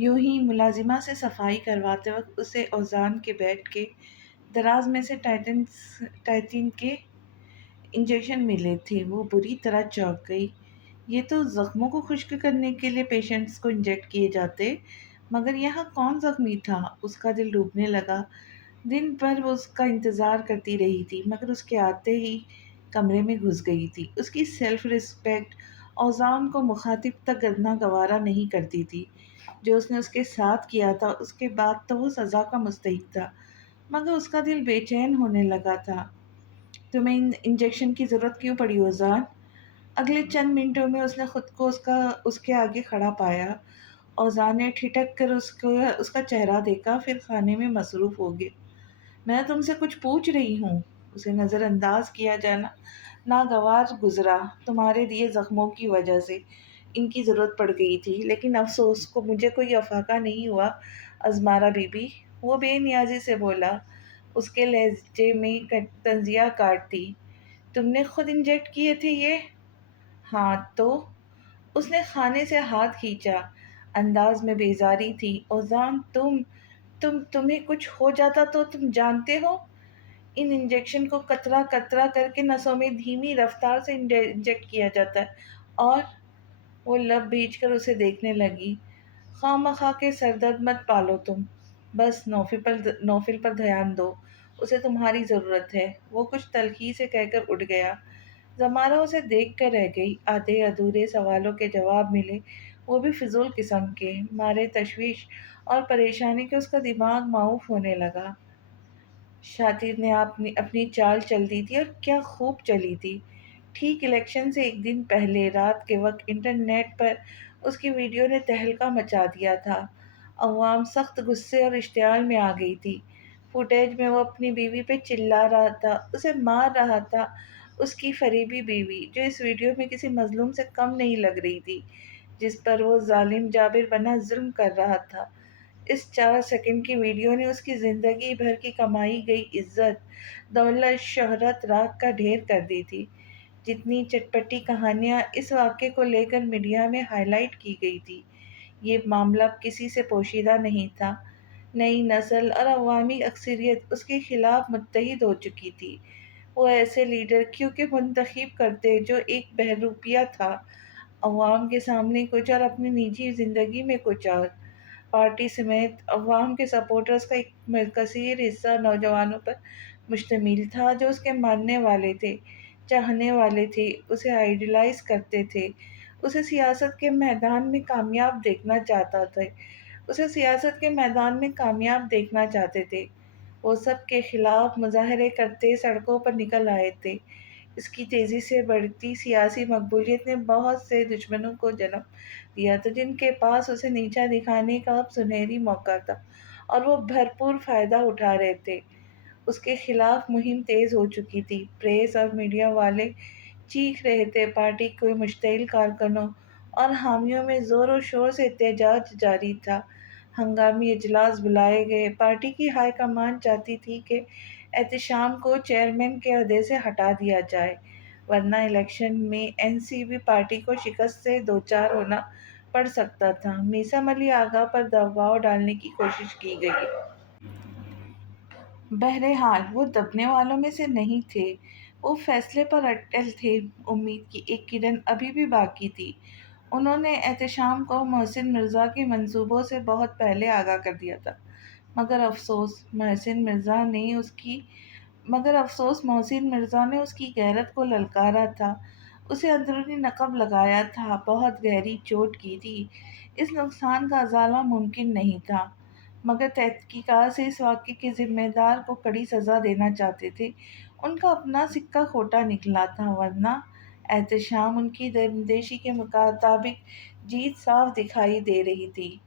یوں ہی ملازمہ سے صفائی کرواتے وقت اسے اوزان کے بیٹ کے دراز میں سے ٹائٹین کے انجیکشن ملے تھے۔ وہ بری طرح چونک گئی۔ یہ تو زخموں کو خشک کرنے کے لیے پیشنٹس کو انجیکٹ کیے جاتے، مگر یہاں کون زخمی تھا؟ اس کا دل ڈوبنے لگا۔ دن بھر وہ اس کا انتظار کرتی رہی تھی، مگر اس کے آتے ہی کمرے میں گھس گئی تھی۔ اس کی سیلف ریسپیکٹ اوزان کو مخاطب تک کرنا گوارا نہیں کرتی تھی۔ جو اس نے اس کے ساتھ کیا تھا، اس کے بعد تو وہ سزا کا مستحق تھا، مگر اس کا دل بے چین ہونے لگا تھا۔ تمہیں ان انجیکشن کی ضرورت کیوں پڑی اوزان؟ اگلے چند منٹوں میں اس نے خود کو اس کے آگے کھڑا پایا۔ اوزان نے ٹھٹک کر اس کا چہرہ دیکھا، پھر کھانے میں مصروف ہو گئی۔ میں تم سے کچھ پوچھ رہی ہوں۔ اسے نظر انداز کیا جانا ناگوار گزرا۔ تمہارے دیے زخموں کی وجہ سے ان کی ضرورت پڑ گئی تھی، لیکن افسوس کو مجھے کوئی افاقہ نہیں ہوا ازمارا بی بی۔ وہ بے نیازی سے بولا، اس کے لہجے میں طنزیہ کاٹ تھی۔ تم نے خود انجیکٹ کیے تھے یہ؟ ہاں تو؟ اس نے کھانے سے ہاتھ کھینچا، انداز میں بیزاری تھی۔ اوزان تمہیں کچھ ہو جاتا تو تم جانتے ہو؟ ان انجیکشن کو قطرہ قطرہ کر کے نسوں میں دھیمی رفتار سے انجیکٹ کیا جاتا ہے، اور وہ لب بھیج کر اسے دیکھنے لگی۔ خواہ مخواہ کے سردرد مت پالو تم، بس نوفل پر دھیان دو، اسے تمہاری ضرورت ہے۔ وہ کچھ تلخی سے کہہ کر اٹھ گیا۔ زمارہ اسے دیکھ کر رہ گئی۔ آدھے ادھورے سوالوں کے جواب ملے، وہ بھی فضول قسم کے۔ مارے تشویش اور پریشانی کے اس کا دماغ معوف ہونے لگا۔ شاطر نے اپنی چال چل دی تھی، اور کیا خوب چلی تھی۔ ٹھیک الیکشن سے ایک دن پہلے رات کے وقت انٹرنیٹ پر اس کی ویڈیو نے تہلکہ مچا دیا تھا۔ عوام سخت غصے اور اشتعال میں آ گئی تھی۔ فوٹیج میں وہ اپنی بیوی پہ چلا رہا تھا، اسے مار رہا تھا، اس کی فریبی بیوی، جو اس ویڈیو میں کسی مظلوم سے کم نہیں لگ رہی تھی، جس پر وہ ظالم جابر بنا ظلم کر رہا تھا۔ اس 4 سیکنڈ کی ویڈیو نے اس کی زندگی بھر کی کمائی گئی عزت، دولت، شہرت راکھ کا ڈھیر کر دی تھی۔ جتنی چٹپٹی کہانیاں اس واقعے کو لے کر میڈیا میں ہائی لائٹ کی گئی تھی، یہ معاملہ کسی سے پوشیدہ نہیں تھا۔ نئی نسل اور عوامی اکثریت اس کے خلاف متحد ہو چکی تھی۔ وہ ایسے لیڈر کیونکہ منتخب کرتے جو ایک بہروپیہ تھا، عوام کے سامنے کچھ اور اپنی نجی زندگی میں کچھ اور۔ پارٹی سمیت عوام کے سپورٹرز کا ایک کثیر حصہ نوجوانوں پر مشتمل تھا، جو اس کے ماننے والے تھے، چاہنے والے تھے، اسے آئیڈیلائز کرتے تھے، اسے سیاست کے میدان میں کامیاب دیکھنا چاہتے تھے۔ وہ سب کے خلاف مظاہرے کرتے سڑکوں پر نکل آئے تھے۔ اس کی تیزی سے بڑھتی سیاسی مقبولیت نے بہت سے دشمنوں کو جنم دیا تھا، جن کے پاس اسے نیچا دکھانے کا اب سنہری موقع تھا، اور وہ بھرپور فائدہ اٹھا رہے تھے۔ اس کے خلاف مہم تیز ہو چکی تھی۔ پریس اور میڈیا والے چیخ رہے تھے، پارٹی کے مشتعل کارکنوں اور حامیوں میں زور و شور سے احتجاج جاری تھا۔ ہنگامی اجلاس بلائے گئے۔ پارٹی کی ہائی کمان چاہتی تھی کہ احتشام کو چیئرمین کے عہدے سے ہٹا دیا جائے، ورنہ الیکشن میں این سی پی پارٹی کو شکست سے دوچار ہونا پڑ سکتا تھا۔ میثم علی آغا پر دباؤ ڈالنے کی کوشش کی گئی۔ بہرحال وہ دبنے والوں میں سے نہیں تھے۔ وہ فیصلے پر اٹل تھے۔ امید کی ایک کرن ابھی بھی باقی تھی۔ انہوں نے احتشام کو محسن مرزا کے منصوبوں سے بہت پہلے آگاہ کر دیا تھا، مگر افسوس محسن مرزا نے اس کی غیرت کو للکارا تھا، اسے اندرونی نقب لگایا تھا، بہت گہری چوٹ کی تھی۔ اس نقصان کا ازالہ ممکن نہیں تھا، مگر تحقیقات سے اس واقعے کے ذمہ دار کو کڑی سزا دینا چاہتے تھے۔ ان کا اپنا سکہ کھوٹا نکلا تھا، ورنہ احتشام ان کی اندیشی کے مطابق جیت صاف دکھائی دے رہی تھی۔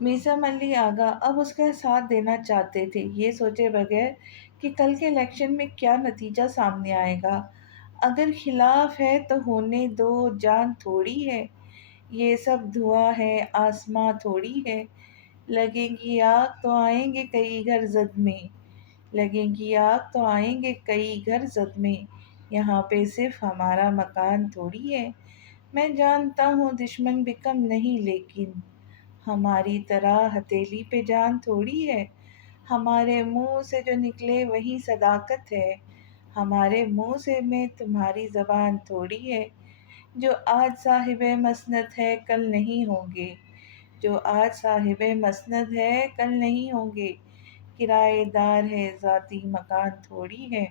میثم علی آغا اب اس کا ساتھ دینا چاہتے تھے، یہ سوچے بغیر کہ کل کے الیکشن میں کیا نتیجہ سامنے آئے گا۔ اگر خلاف ہے تو ہونے دو، جان تھوڑی ہے، یہ سب دھواں ہے، آسماں تھوڑی ہے۔ لگے گی آگ تو آئیں گے کئی گھر زد میں، لگے گی آگ تو آئیں گے کئی گھر زد میں، یہاں پہ صرف ہمارا مکان تھوڑی ہے۔ میں جانتا ہوں دشمن بھی کم نہیں، لیکن ہماری طرح ہتھیلی پہ جان تھوڑی ہے، ہمارے منہ سے جو نکلے وہی صداقت ہے، ہمارے منہ سے میں تمہاری زبان تھوڑی ہے، جو آج صاحب مسند ہے کل نہیں ہوں گے، جو آج صاحب مسند ہے کل نہیں ہوں گے، کرایہ دار ہے ذاتی مکان تھوڑی ہے۔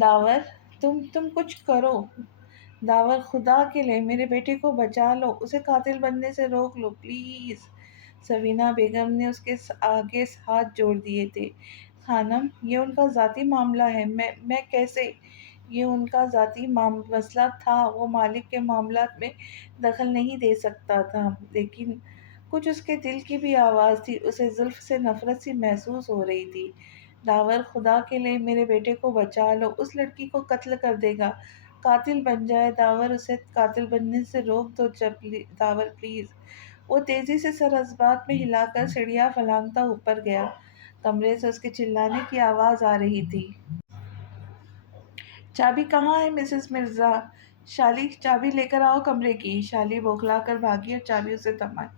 داور تم کچھ کرو، داور خدا کے لئے میرے بیٹے کو بچا لو، اسے قاتل بننے سے روک لو پلیز۔ سبینہ بیگم نے اس کے آگے ہاتھ جوڑ دیے تھے۔ خانم یہ ان کا ذاتی معاملہ ہے، میں کیسے؟ یہ ان کا ذاتی مسئلہ تھا، وہ مالک کے معاملات میں دخل نہیں دے سکتا تھا، لیکن کچھ اس کے دل کی بھی آواز تھی، اسے زلف سے نفرت سی محسوس ہو رہی تھی۔ داور خدا کے لئے میرے بیٹے کو بچا لو، اس لڑکی کو قتل کر دے گا، قاتل بن جائے، داور اسے قاتل بننے سے روک دو داور پلیز۔ وہ تیزی سے سر اسبات میں ہلا کر سیڑھیاں پھلانگتا اوپر گیا۔ کمرے سے اس کے چلانے کی آواز آ رہی تھی۔ چابی کہاں ہے مسز مرزا؟ شالی چابی لے کر آؤ کمرے کی۔ شالی بوکھلا کر بھاگی اور چابی اسے تھمائی۔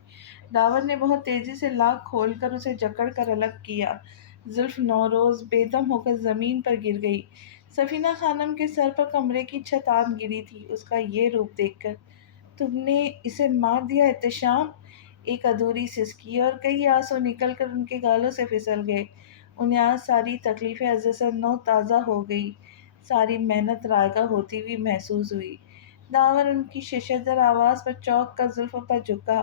داور نے بہت تیزی سے لاک کھول کر اسے جکڑ کر الگ کیا۔ زلف نوروز بے دم ہو کر زمین پر گر گئی۔ سفینہ خانم کے سر پر کمرے کی چھت آن گری تھی اس کا یہ روپ دیکھ کر۔ تم نے اسے مار دیا احتشام؟ ایک ادھوری سسکی اور کئی آنسو نکل کر ان کے گالوں سے پھسل گئے۔ انہیں آج ساری تکلیفیں ازیں سے نو تازہ ہو گئی، ساری محنت رائگاں ہوتی ہوئی محسوس ہوئی۔ داور ان کی ششدر آواز پر چونک کر زلفوں پر جھکا۔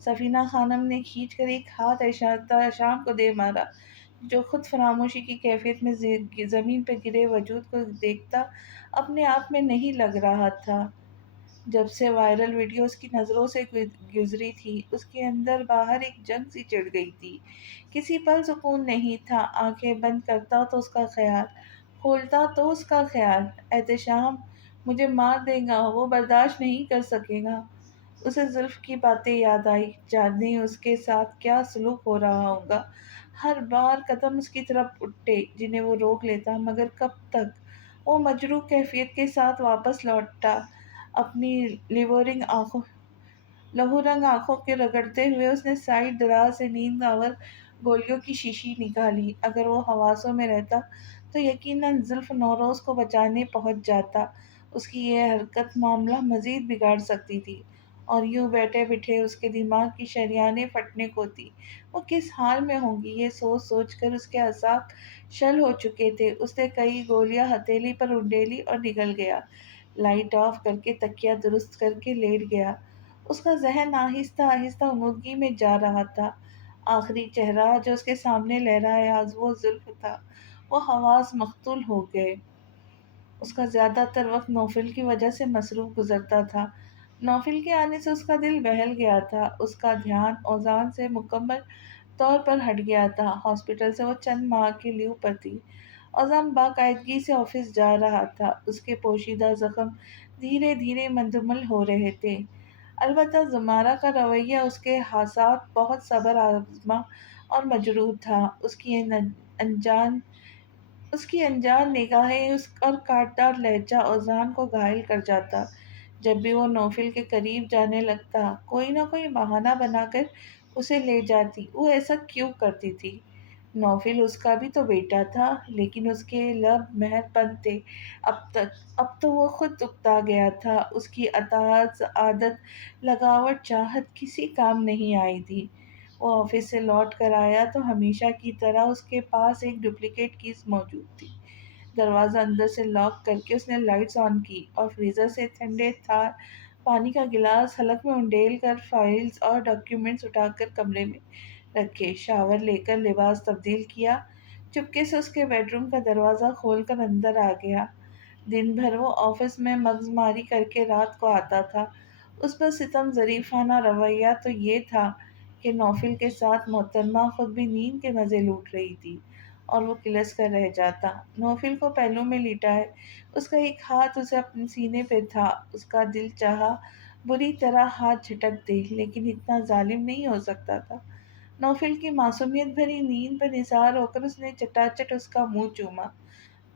سفینہ خانم نے کھینچ کر ایک ہاتھ احتشام کو دے مارا، جو خود فراموشی کی کیفیت میں زمین پہ گرے وجود کو دیکھتا اپنے آپ میں نہیں لگ رہا تھا۔ جب سے وائرل ویڈیو اس کی نظروں سے گزری تھی، اس کے اندر باہر ایک جنگ سی چڑھ گئی تھی۔ کسی پل سکون نہیں تھا، آنکھیں بند کرتا تو اس کا خیال، کھولتا تو اس کا خیال، احتشام مجھے مار دے گا، وہ برداشت نہیں کر سکے گا۔ اسے زلف کی باتیں یاد آئی، جانے اس کے ساتھ کیا سلوک ہو رہا ہوگا۔ ہر بار قدم اس کی طرف اٹھتے جنہیں وہ روک لیتا، مگر کب تک؟ وہ مجروح کیفیت کے ساتھ واپس لوٹا، اپنی لہو رنگ آنکھوں کے رگڑتے ہوئے اس نے سائیڈ دراز سے نیند آور گولیوں کی شیشی نکالی۔ اگر وہ حواسوں میں رہتا تو یقیناً زلف نوروز کو بچانے پہنچ جاتا، اس کی یہ حرکت معاملہ مزید بگاڑ سکتی تھی، اور یوں بیٹھے بٹھے اس کے دماغ کی شریانیں پھٹنے کو تھی۔ وہ کس حال میں ہوں گی، یہ سوچ سوچ کر اس کے اعصاب شل ہو چکے تھے۔ اس نے کئی گولیاں ہتھیلی پر انڈیلی اور نکل گیا، لائٹ آف کر کے تکیہ درست کر کے لیٹ گیا۔ اس کا ذہن آہستہ آہستہ غنودگی میں جا رہا تھا۔ آخری چہرہ جو اس کے سامنے لہرائے آج وہ زلف تھا۔ وہ حواس مختل ہو گئے۔ اس کا زیادہ تر وقت نوفل کی وجہ سے مصروف گزرتا تھا۔ نوفل کے آنے سے اس کا دل بہل گیا تھا، اس کا دھیان اوزان سے مکمل طور پر ہٹ گیا تھا۔ ہاسپٹل سے وہ چند ماہ کے لیو پر تھی۔ اوزان باقاعدگی سے آفس جا رہا تھا، اس کے پوشیدہ زخم دھیرے دھیرے مندمل ہو رہے تھے۔ البتہ زمارہ کا رویہ اس کے ساتھ بہت صبر آزما اور مجروح تھا۔ اس کی انجان نگاہیں اور کاٹدار لہجہ اوزان کو گھائل کر جاتا۔ جب بھی وہ نوفل کے قریب جانے لگتا، کوئی نہ کوئی بہانہ بنا کر اسے لے جاتی۔ وہ ایسا کیوں کرتی تھی؟ نوفل اس کا بھی تو بیٹا تھا، لیکن اس کے لب مہر بند تھے اب تو وہ خود اکتا گیا تھا۔ اس کی اطاعت، عادت، لگاوٹ، چاہت کسی کام نہیں آئی تھی۔ وہ آفس سے لوٹ کر آیا تو ہمیشہ کی طرح اس کے پاس ایک ڈپلیکیٹ کیس موجود تھی۔ دروازہ اندر سے لاک کر کے اس نے لائٹس آن کی اور فریزر سے ٹھنڈے تھار پانی کا گلاس حلق میں انڈیل کر فائلز اور ڈاکیومنٹس اٹھا کر کمرے میں رکھے۔ شاور لے کر لباس تبدیل کیا، چپکے سے اس کے بیڈ روم کا دروازہ کھول کر اندر آ گیا۔ دن بھر وہ آفس میں مغز ماری کر کے رات کو آتا تھا۔ اس پر ستم ظریفانہ رویہ تو یہ تھا کہ نوفل کے ساتھ محترمہ خود بھی نیند کے مزے لوٹ رہی تھی اور وہ کلس کر رہ جاتا۔ نوفل کو پہلو میں لیٹائے، اس کا ایک ہاتھ اسے اپنے سینے پہ تھا۔ اس کا دل چاہا بری طرح ہاتھ جھٹک دے، لیکن اتنا ظالم نہیں ہو سکتا تھا۔ نوفل کی معصومیت بھری نیند پر نثار ہو کر اس نے چٹاچٹ اس کا منہ چوما،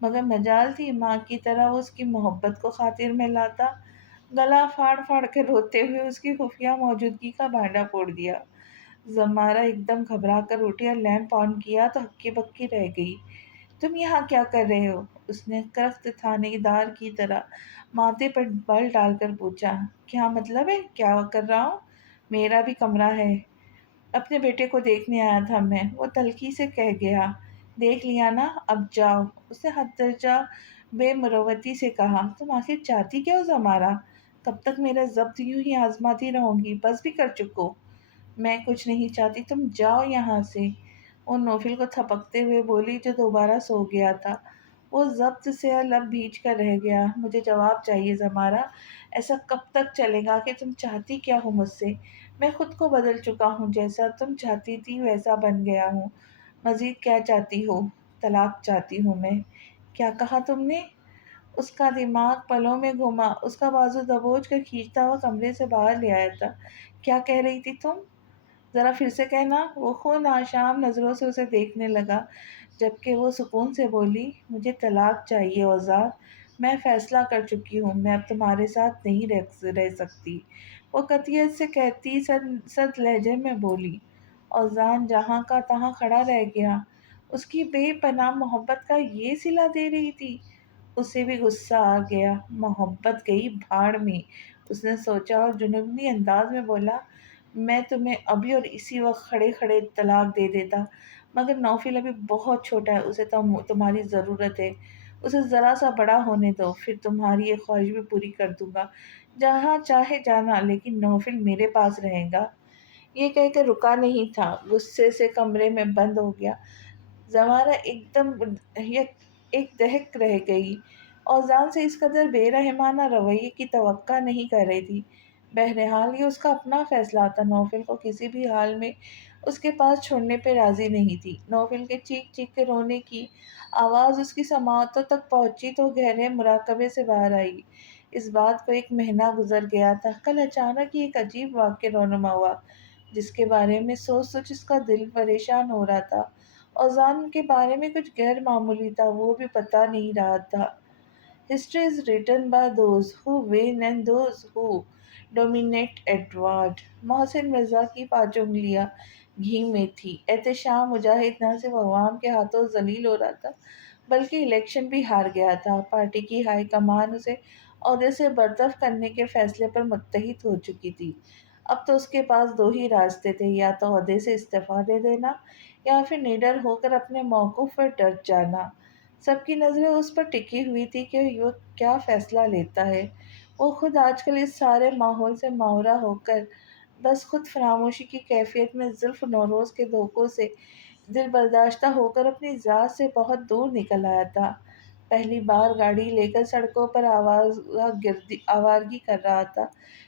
مگر مجال تھی، ماں کی طرح وہ اس کی محبت کو خاطر میں لاتا۔ گلا پھاڑ پھاڑ کے روتے ہوئے اس کی خفیہ موجودگی کا بھانڈا پھوڑ دیا۔ زمارہ ایک دم گھبرا کر اٹھی اور لیمپ آن کیا تو ہکی بکی رہ گئی۔ تم یہاں کیا کر رہے ہو؟ اس نے کرخت تھانے دار کی طرح ماتھے پر بل ڈال کر پوچھا۔ کیا مطلب ہے کیا کر رہا ہوں؟ میرا بھی کمرہ ہے۔ اپنے بیٹے کو دیکھنے آیا تھا میں، وہ تلخی سے کہہ گیا۔ دیکھ لیا نا، اب جاؤ، اس نے حد درجہ بے مروتی سے کہا۔ تم آخر چاہتی کیا ہو زمارہ؟ کب تک میرا ضبط یوں ہی آزماتی رہوں گی؟ بس بھی کر چکو۔ میں کچھ نہیں چاہتی، تم جاؤ یہاں سے، وہ نوفل کو تھپکتے ہوئے بولی جو دوبارہ سو گیا تھا۔ وہ ضبط سے لب بھیج کر رہ گیا۔ مجھے جواب چاہیے زمارہ، ایسا کب تک چلے گا کہ تم چاہتی کیا ہو مجھ سے؟ میں خود کو بدل چکا ہوں، جیسا تم چاہتی تھی ویسا بن گیا ہوں۔ مزید کیا چاہتی ہو؟ طلاق چاہتی ہوں میں۔ کیا کہا تم نے؟ اس کا دماغ پلوں میں گھوما، اس کا بازو دبوچ کر کھینچتا ہوا کمرے سے باہر لے آیا تھا۔ کیا کہہ رہی تھی تم؟ ذرا پھر سے کہنا۔ وہ خود ناشام نظروں سے اسے دیکھنے لگا، جبکہ وہ سکون سے بولی، مجھے طلاق چاہیے اوزار، میں فیصلہ کر چکی ہوں، میں اب تمہارے ساتھ نہیں رہ سکتی، وہ قطعیت سے کہتی سرد لہجے میں بولی۔ اوزان جہاں کا تہاں کھڑا رہ گیا۔ اس کی بے پناہ محبت کا یہ صلہ دے رہی تھی؟ اسے بھی غصہ آ گیا۔ محبت گئی بھاڑ میں، اس نے سوچا اور جنونی انداز میں بولا، میں تمہیں ابھی اور اسی وقت کھڑے کھڑے طلاق دے دیتا، مگر نوفل ابھی بہت چھوٹا ہے، اسے تمہاری ضرورت ہے، اسے ذرا سا بڑا ہونے دو، پھر تمہاری یہ خواہش بھی پوری کر دوں گا، جہاں چاہے جانا، لیکن نوفل میرے پاس رہے گا۔ یہ کہہ کے رکا نہیں تھا، غصے سے کمرے میں بند ہو گیا۔ زمارہ ایک دم ایک دہک رہ گئی۔ اوزان سے اس قدر بے رحمانہ رویے کی توقع نہیں کر رہی تھی۔ بہرحال یہ اس کا اپنا فیصلہ تھا، نوفل کو کسی بھی حال میں اس کے پاس چھوڑنے پہ راضی نہیں تھی۔ نوفل کے چیخ چیخ کے رونے کی آواز اس کی سماعتوں تک پہنچی تو گہرے مراقبے سے باہر آئی۔ اس بات کو 1 مہینہ گزر گیا تھا، کل اچانک ہی ایک عجیب واقعہ رونما ہوا، جس کے بارے میں سوچ سوچ اس کا دل پریشان ہو رہا تھا۔ اوزان کے بارے میں کچھ غیر معمولی تھا، وہ بھی بتا نہیں رہا تھا۔ History is written by those who win and those who dominate Edward۔ محسن مرزا کی 5 انگلیاں گھی میں تھی۔ احتشام مجاہد نہ صرف عوام کے ہاتھوں ذلیل ہو رہا تھا، بلکہ الیکشن بھی ہار گیا تھا۔ پارٹی کی ہائی کمان اسے عہدے سے برطرف کرنے کے فیصلے پر متحد ہو چکی تھی۔ اب تو اس کے پاس 2 ہی راستے تھے، یا تو عہدے سے استعفیٰ دے دینا یا پھر نڈر ہو کر اپنے موقف پر ڈٹ جانا۔ سب کی نظریں اس پر ٹکی ہوئی تھی کہ وہ کیا فیصلہ لیتا ہے۔ وہ خود آج کل اس سارے ماحول سے ماورا ہو کر بس خود فراموشی کی کیفیت میں زلف نوروز کے دھوکوں سے دل برداشتہ ہو کر اپنی ذات سے بہت دور نکل آیا تھا۔ پہلی بار گاڑی لے کر سڑکوں پر آوارگی کر رہا تھا۔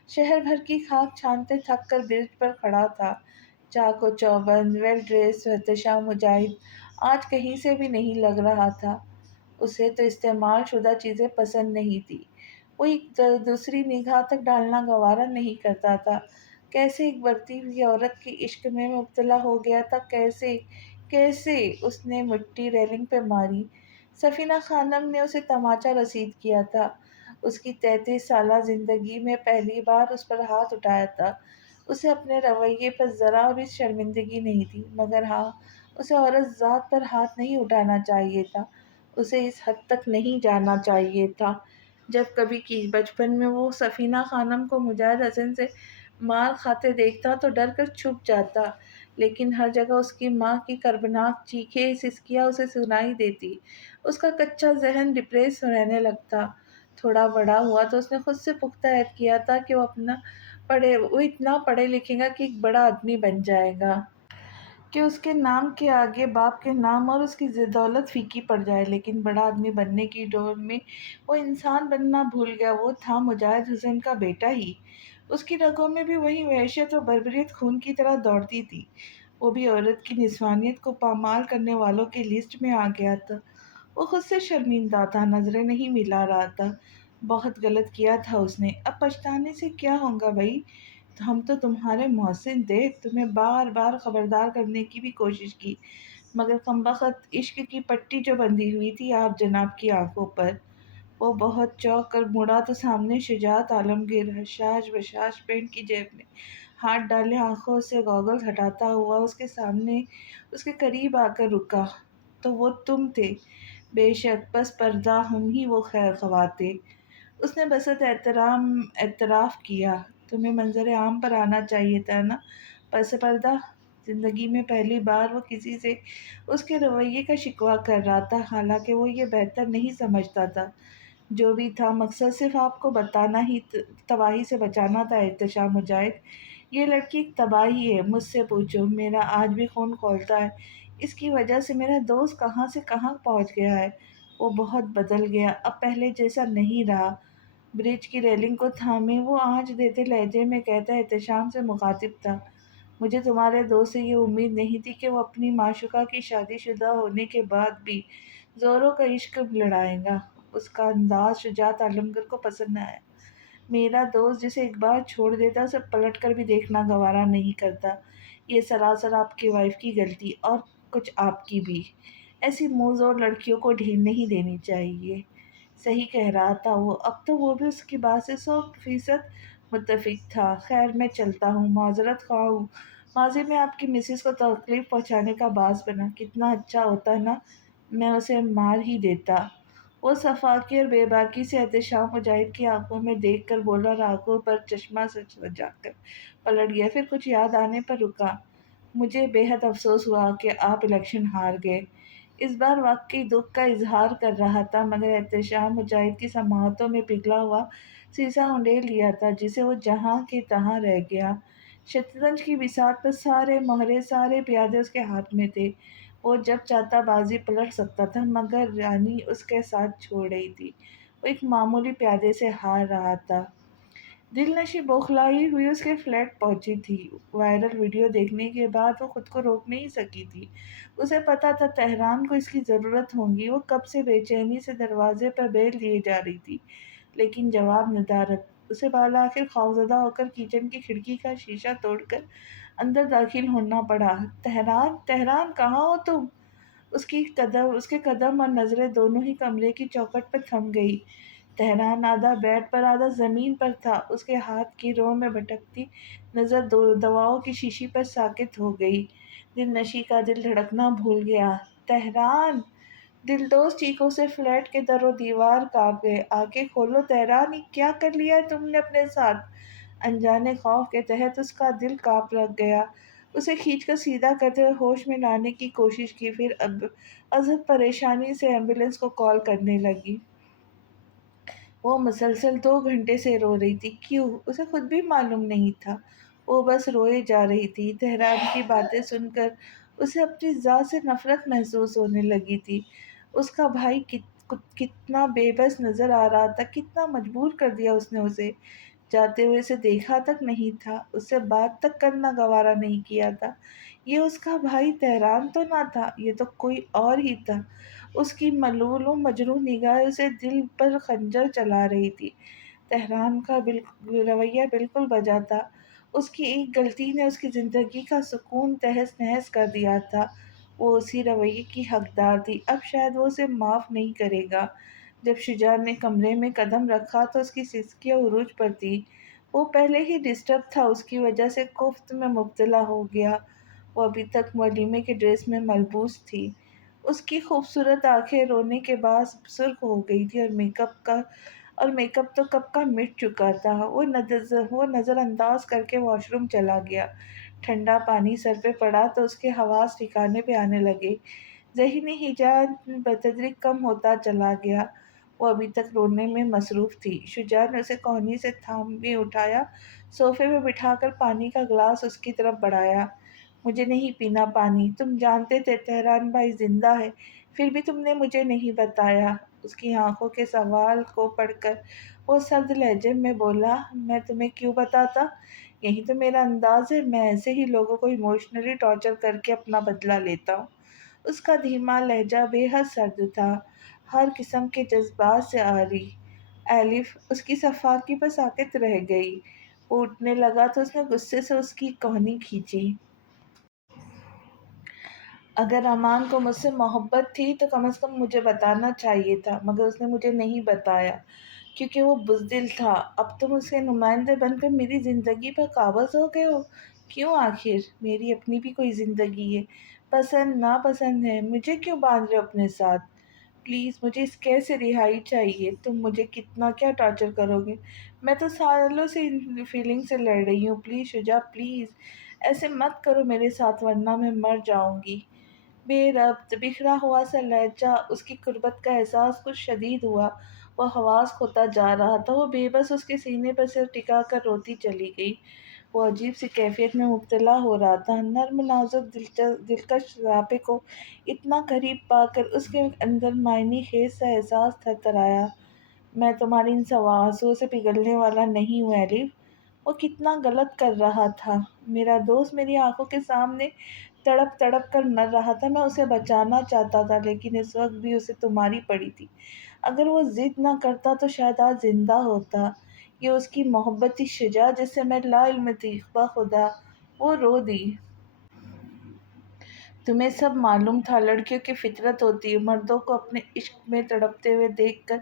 شہر بھر کی خاک چھانتے تھک کر برج پر کھڑا تھا۔ چاق و چوبند، ویل ڈریس احتشام مجاہد آج کہیں سے بھی نہیں لگ رہا تھا۔ اسے تو استعمال شدہ چیزیں پسند نہیں تھی، وہ ایک دوسری نگاہ تک ڈالنا گوارا نہیں کرتا تھا۔ کیسے ایک بڑھتی ہوئی عورت کے عشق میں مبتلا ہو گیا تھا، کیسے کیسے اس نے مٹی ریلنگ پہ ماری۔ سفینہ خانم نے اسے تماچا رسید کیا تھا، اس کی 33 سالہ زندگی میں پہلی بار اس پر ہاتھ اٹھایا تھا۔ اسے اپنے رویے پر ذرا بھی شرمندگی نہیں تھی، مگر ہاں، اسے عورت ذات پر ہاتھ نہیں اٹھانا چاہیے تھا، اسے اس حد تک نہیں جانا چاہیے تھا۔ جب کبھی بچپن میں وہ سفینہ خانم کو مجاہد حسن سے مار کھاتے دیکھتا تو ڈر کر چھپ جاتا، لیکن ہر جگہ اس کی ماں کی کربناک چیخیں سسکیاں اسے سنائی دیتی۔ اس کا کچا ذہن ڈپریس رہنے لگتا۔ تھوڑا بڑا ہوا تو اس نے خود سے پختہ عہد کیا تھا کہ وہ اتنا پڑھے لکھے گا کہ ایک بڑا آدمی بن جائے گا، کہ اس کے نام کے آگے باپ کے نام اور اس کی دولت پھیکی پڑ جائے۔ لیکن بڑا آدمی بننے کی ڈور میں وہ انسان بننا بھول گیا۔ وہ تھا مجاہد حسین کا بیٹا ہی، اس کی رگوں میں بھی وہی وحشت و بربریت خون کی طرح دوڑتی تھی۔ وہ بھی عورت کی نسوانیت کو پامال کرنے والوں کی لسٹ میں آ گیا تھا۔ وہ خود سے شرمندہ تھا، نظریں نہیں ملا رہا تھا۔ بہت غلط کیا تھا اس نے، اب پچھتانے سے کیا ہوگا بھائی؟ ہم تو تمہارے محسن تھے، تمہیں بار بار خبردار کرنے کی بھی کوشش کی، مگر کمبخت عشق کی پٹی جو بندھی ہوئی تھی آپ جناب کی آنکھوں پر، وہ بہت چونک کر مڑا تو سامنے شجاعت عالمگیر حشاش بشاش پینٹ کی جیب میں ہاتھ ڈالے آنکھوں سے گوگل ہٹاتا ہوا اس کے سامنے اس کے قریب آ کر رکا۔ تو وہ تم تھے؟ بے شک، پس پردہ ہم ہی وہ خیر خواہ تھے۔ اس نے بسط احترام اعتراف کیا۔ تمہیں منظر عام پر آنا چاہیے تھا نا پس پردہ۔ زندگی میں پہلی بار وہ کسی سے اس کے رویے کا شکوہ کر رہا تھا، حالانکہ وہ یہ بہتر نہیں سمجھتا تھا۔ جو بھی تھا، مقصد صرف آپ کو بتانا ہی تباہی سے بچانا تھا۔ احتشام مجاہد، یہ لڑکی ایک تباہی ہے، مجھ سے پوچھو، میرا آج بھی خون کھولتا ہے۔ اس کی وجہ سے میرا دوست کہاں سے کہاں پہنچ گیا ہے۔ وہ بہت بدل گیا، اب پہلے جیسا نہیں رہا۔ برج کی ریلنگ کو تھامے وہ آنچ دیتے لہجے میں کہتا احتشام سے مخاطب تھا، مجھے تمہارے دوست سے یہ امید نہیں تھی کہ وہ اپنی معشوقہ کی شادی شدہ ہونے کے بعد بھی زوروں کا عشق لڑائے گا۔ اس کا انداز شجاعت عالمگیر کو پسند نہ آیا۔ میرا دوست جسے ایک بار چھوڑ دیتا اسے پلٹ کر بھی دیکھنا گوارا نہیں کرتا۔ یہ سراسر آپ کی وائف کی غلطی اور کچھ آپ کی بھی۔ ایسی منہ زور لڑکیوں کو ڈھیل نہیں دینی چاہیے۔ صحیح کہہ رہا تھا وہ، اب تو وہ بھی اس کی بات سے 100% متفق تھا۔ خیر میں چلتا ہوں، معذرت خواہ ہوں، ماضی میں آپ کی مسز کو تکلیف پہنچانے کا باعث بنا۔ کتنا اچھا ہوتا نا میں اسے مار ہی دیتا۔ وہ صفاقی اور بے باکی سے احتشام مجاہد کی آنکھوں میں دیکھ کر بولا اور آنکھوں پر چشمہ سجا کر پلٹ گیا، پھر کچھ یاد آنے پر رکا۔ مجھے بے حد افسوس ہوا کہ آپ الیکشن ہار گئے۔ اس بار واقعی دکھ کا اظہار کر رہا تھا، مگر احتشام مجاہد کی سماعتوں میں پگھلا ہوا سیسا انڈیل لیا تھا جسے وہ جہاں کے تہاں رہ گیا۔ شطرنج کی بساط پر سارے مہرے، سارے پیادے اس کے ہاتھ میں تھے۔ وہ جب چاہتا بازی پلٹ سکتا تھا، مگر رانی اس کے ساتھ چھوڑ رہی تھی۔ وہ ایک معمولی پیادے سے ہار رہا تھا۔ دل نشیں بوکھلائی ہوئی اس کے فلیٹ پہنچی تھی۔ وائرل ویڈیو دیکھنے کے بعد وہ خود کو روک نہیں سکی تھی۔ اسے پتا تھا تہران کو اس کی ضرورت ہوگی۔ وہ کب سے بے چینی سے دروازے پر بیل دیے جا رہی تھی، لیکن جواب ندارد۔ اسے بالآخر خوفزدہ ہو کر کچن کی کھڑکی کا شیشہ توڑ کر اندر داخل ہونا پڑا۔ تہران، تہران، کہاں ہو تم؟ اس کے قدم اور نظریں دونوں ہی کمرے کی چوکھٹ پر تھم گئی۔ تہران آدھا بیڈ پر آدھا زمین پر تھا۔ اس کے ہاتھ کی رو میں بھٹکتی نظر دواؤں کی شیشی پر ساکت ہو گئی۔ دل نشیں کا دل دھڑکنا بھول گیا۔ تہران! دلدوز چیخوں سے فلیٹ کے در و دیوار کانپ گئے۔ آنکھیں کھولو تہران، یہ کیا کر لیا ہے تم نے اپنے ساتھ؟ انجانے خوف کے تحت اس کا دل کانپ لگ گیا۔ اسے کھینچ کر سیدھا کرتے ہوئے ہوش میں لانے کی کوشش کی، پھر ازحد پریشانی سے ایمبولینس کو کال کرنے لگی۔ وہ مسلسل 2 گھنٹے سے رو رہی تھی۔ کیوں؟ اسے خود بھی معلوم نہیں تھا۔ وہ بس روئے جا رہی تھی۔ تہران کی باتیں سن کر اسے اپنی ذات سے نفرت محسوس ہونے لگی تھی۔ اس کا بھائی کتنا بے بس نظر آ رہا تھا، کتنا مجبور کر دیا اس نے اسے۔ جاتے ہوئے اسے دیکھا تک نہیں تھا، اس سے بات تک کرنا گوارا نہیں کیا تھا۔ یہ اس کا بھائی تہران تو نہ تھا، یہ تو کوئی اور ہی تھا۔ اس کی ملول و مجروح نگاہیں اسے دل پر خنجر چلا رہی تھی۔ تہران کا رویہ بالکل بجا تھا۔ اس کی ایک غلطی نے اس کی زندگی کا سکون تہس نہس کر دیا تھا۔ وہ اسی رویے کی حقدار تھی، اب شاید وہ اسے معاف نہیں کرے گا۔ جب شجاع نے کمرے میں قدم رکھا تو اس کی سسکیاں عروج پر تھیں۔ وہ پہلے ہی ڈسٹرب تھا، اس کی وجہ سے خفت میں مبتلا ہو گیا۔ وہ ابھی تک ولیمے کے ڈریس میں ملبوس تھی۔ اس کی خوبصورت آنکھیں رونے کے باعث سرخ ہو گئی تھی اور میک اپ تو کب کا مٹ چکا تھا۔ وہ نظر انداز کر کے واش روم چلا گیا۔ ٹھنڈا پانی سر پہ پڑا تو اس کے حواس ٹھکانے پہ آنے لگے۔ ذہنی ہیجان بتدریج کم ہوتا چلا گیا۔ وہ ابھی تک رونے میں مصروف تھی۔ شجاع نے اسے کوہنی سے تھامے اٹھایا، صوفے پہ بٹھا کر پانی کا گلاس اس کی طرف بڑھایا۔ مجھے نہیں پینا پانی، تم جانتے تھے تہران بھائی زندہ ہے، پھر بھی تم نے مجھے نہیں بتایا۔ اس کی آنکھوں کے سوال کو پڑھ کر وہ سرد لہجے میں بولا، میں تمہیں کیوں بتاتا؟ یہی تو میرا انداز ہے، میں ایسے ہی لوگوں کو ایموشنلی ٹارچر کر کے اپنا بدلہ لیتا ہوں۔ اس کا دھیما لہجہ بے حد سرد تھا، ہر قسم کے جذبات سے عاری۔ ایلف اس کی صفاقی پر ساکت رہ گئی۔ وہ اٹھنے لگا تو اس نے غصے سے اس کی کوہنی کھینچی۔ اگر امان کو مجھ سے محبت تھی تو کم از کم مجھے بتانا چاہیے تھا، مگر اس نے مجھے نہیں بتایا کیونکہ وہ بزدل تھا۔ اب تم اس کے نمائندے بن کر میری زندگی پر قابض ہو گئے ہو۔ کیوں؟ آخر میری اپنی بھی کوئی زندگی ہے، پسند ناپسند ہے، مجھے کیوں باندھ رہے ہو اپنے ساتھ؟ پلیز مجھے اس کیس سے رہائی چاہیے۔ تم مجھے کتنا کیا ٹارچر کرو گے؟ میں تو سالوں سے ان فیلنگ سے لڑ رہی ہوں۔ پلیز شجا، پلیز ایسے مت کرو میرے ساتھ ورنہ میں مر جاؤں گی۔ بے ربط بکھرا ہوا سا لہجہ، اس کی قربت کا احساس کچھ شدید ہوا۔ وہ حواس کھوتا جا رہا تھا، وہ بے بس اس کے سینے پر سر ٹکا کر روتی چلی گئی۔ وہ عجیب سی کیفیت میں مبتلا ہو رہا تھا۔ نرم نازک دلکش رابطے کو اتنا قریب پا کر اس کے اندر معنی خیز سا احساس تھرتھرایا۔ میں تمہاری ان آنسوؤں سے پگھلنے والا نہیں ہوں ایلف۔ وہ کتنا غلط کر رہا تھا۔ میرا دوست میری آنکھوں کے سامنے تڑپ تڑپ کر مر رہا تھا۔ میں اسے بچانا چاہتا تھا لیکن اس وقت بھی اسے تمہاری پڑی تھی۔ اگر وہ ضد نہ کرتا تو شاید آج زندہ ہوتا۔ یہ اس کی محبت تھی شجاع، جس سے میں لا علم تھی۔ بخدا وہ رو دی۔ تمہیں سب معلوم تھا۔ لڑکیوں کی فطرت ہوتی ہے، مردوں کو اپنے عشق میں تڑپتے ہوئے دیکھ کر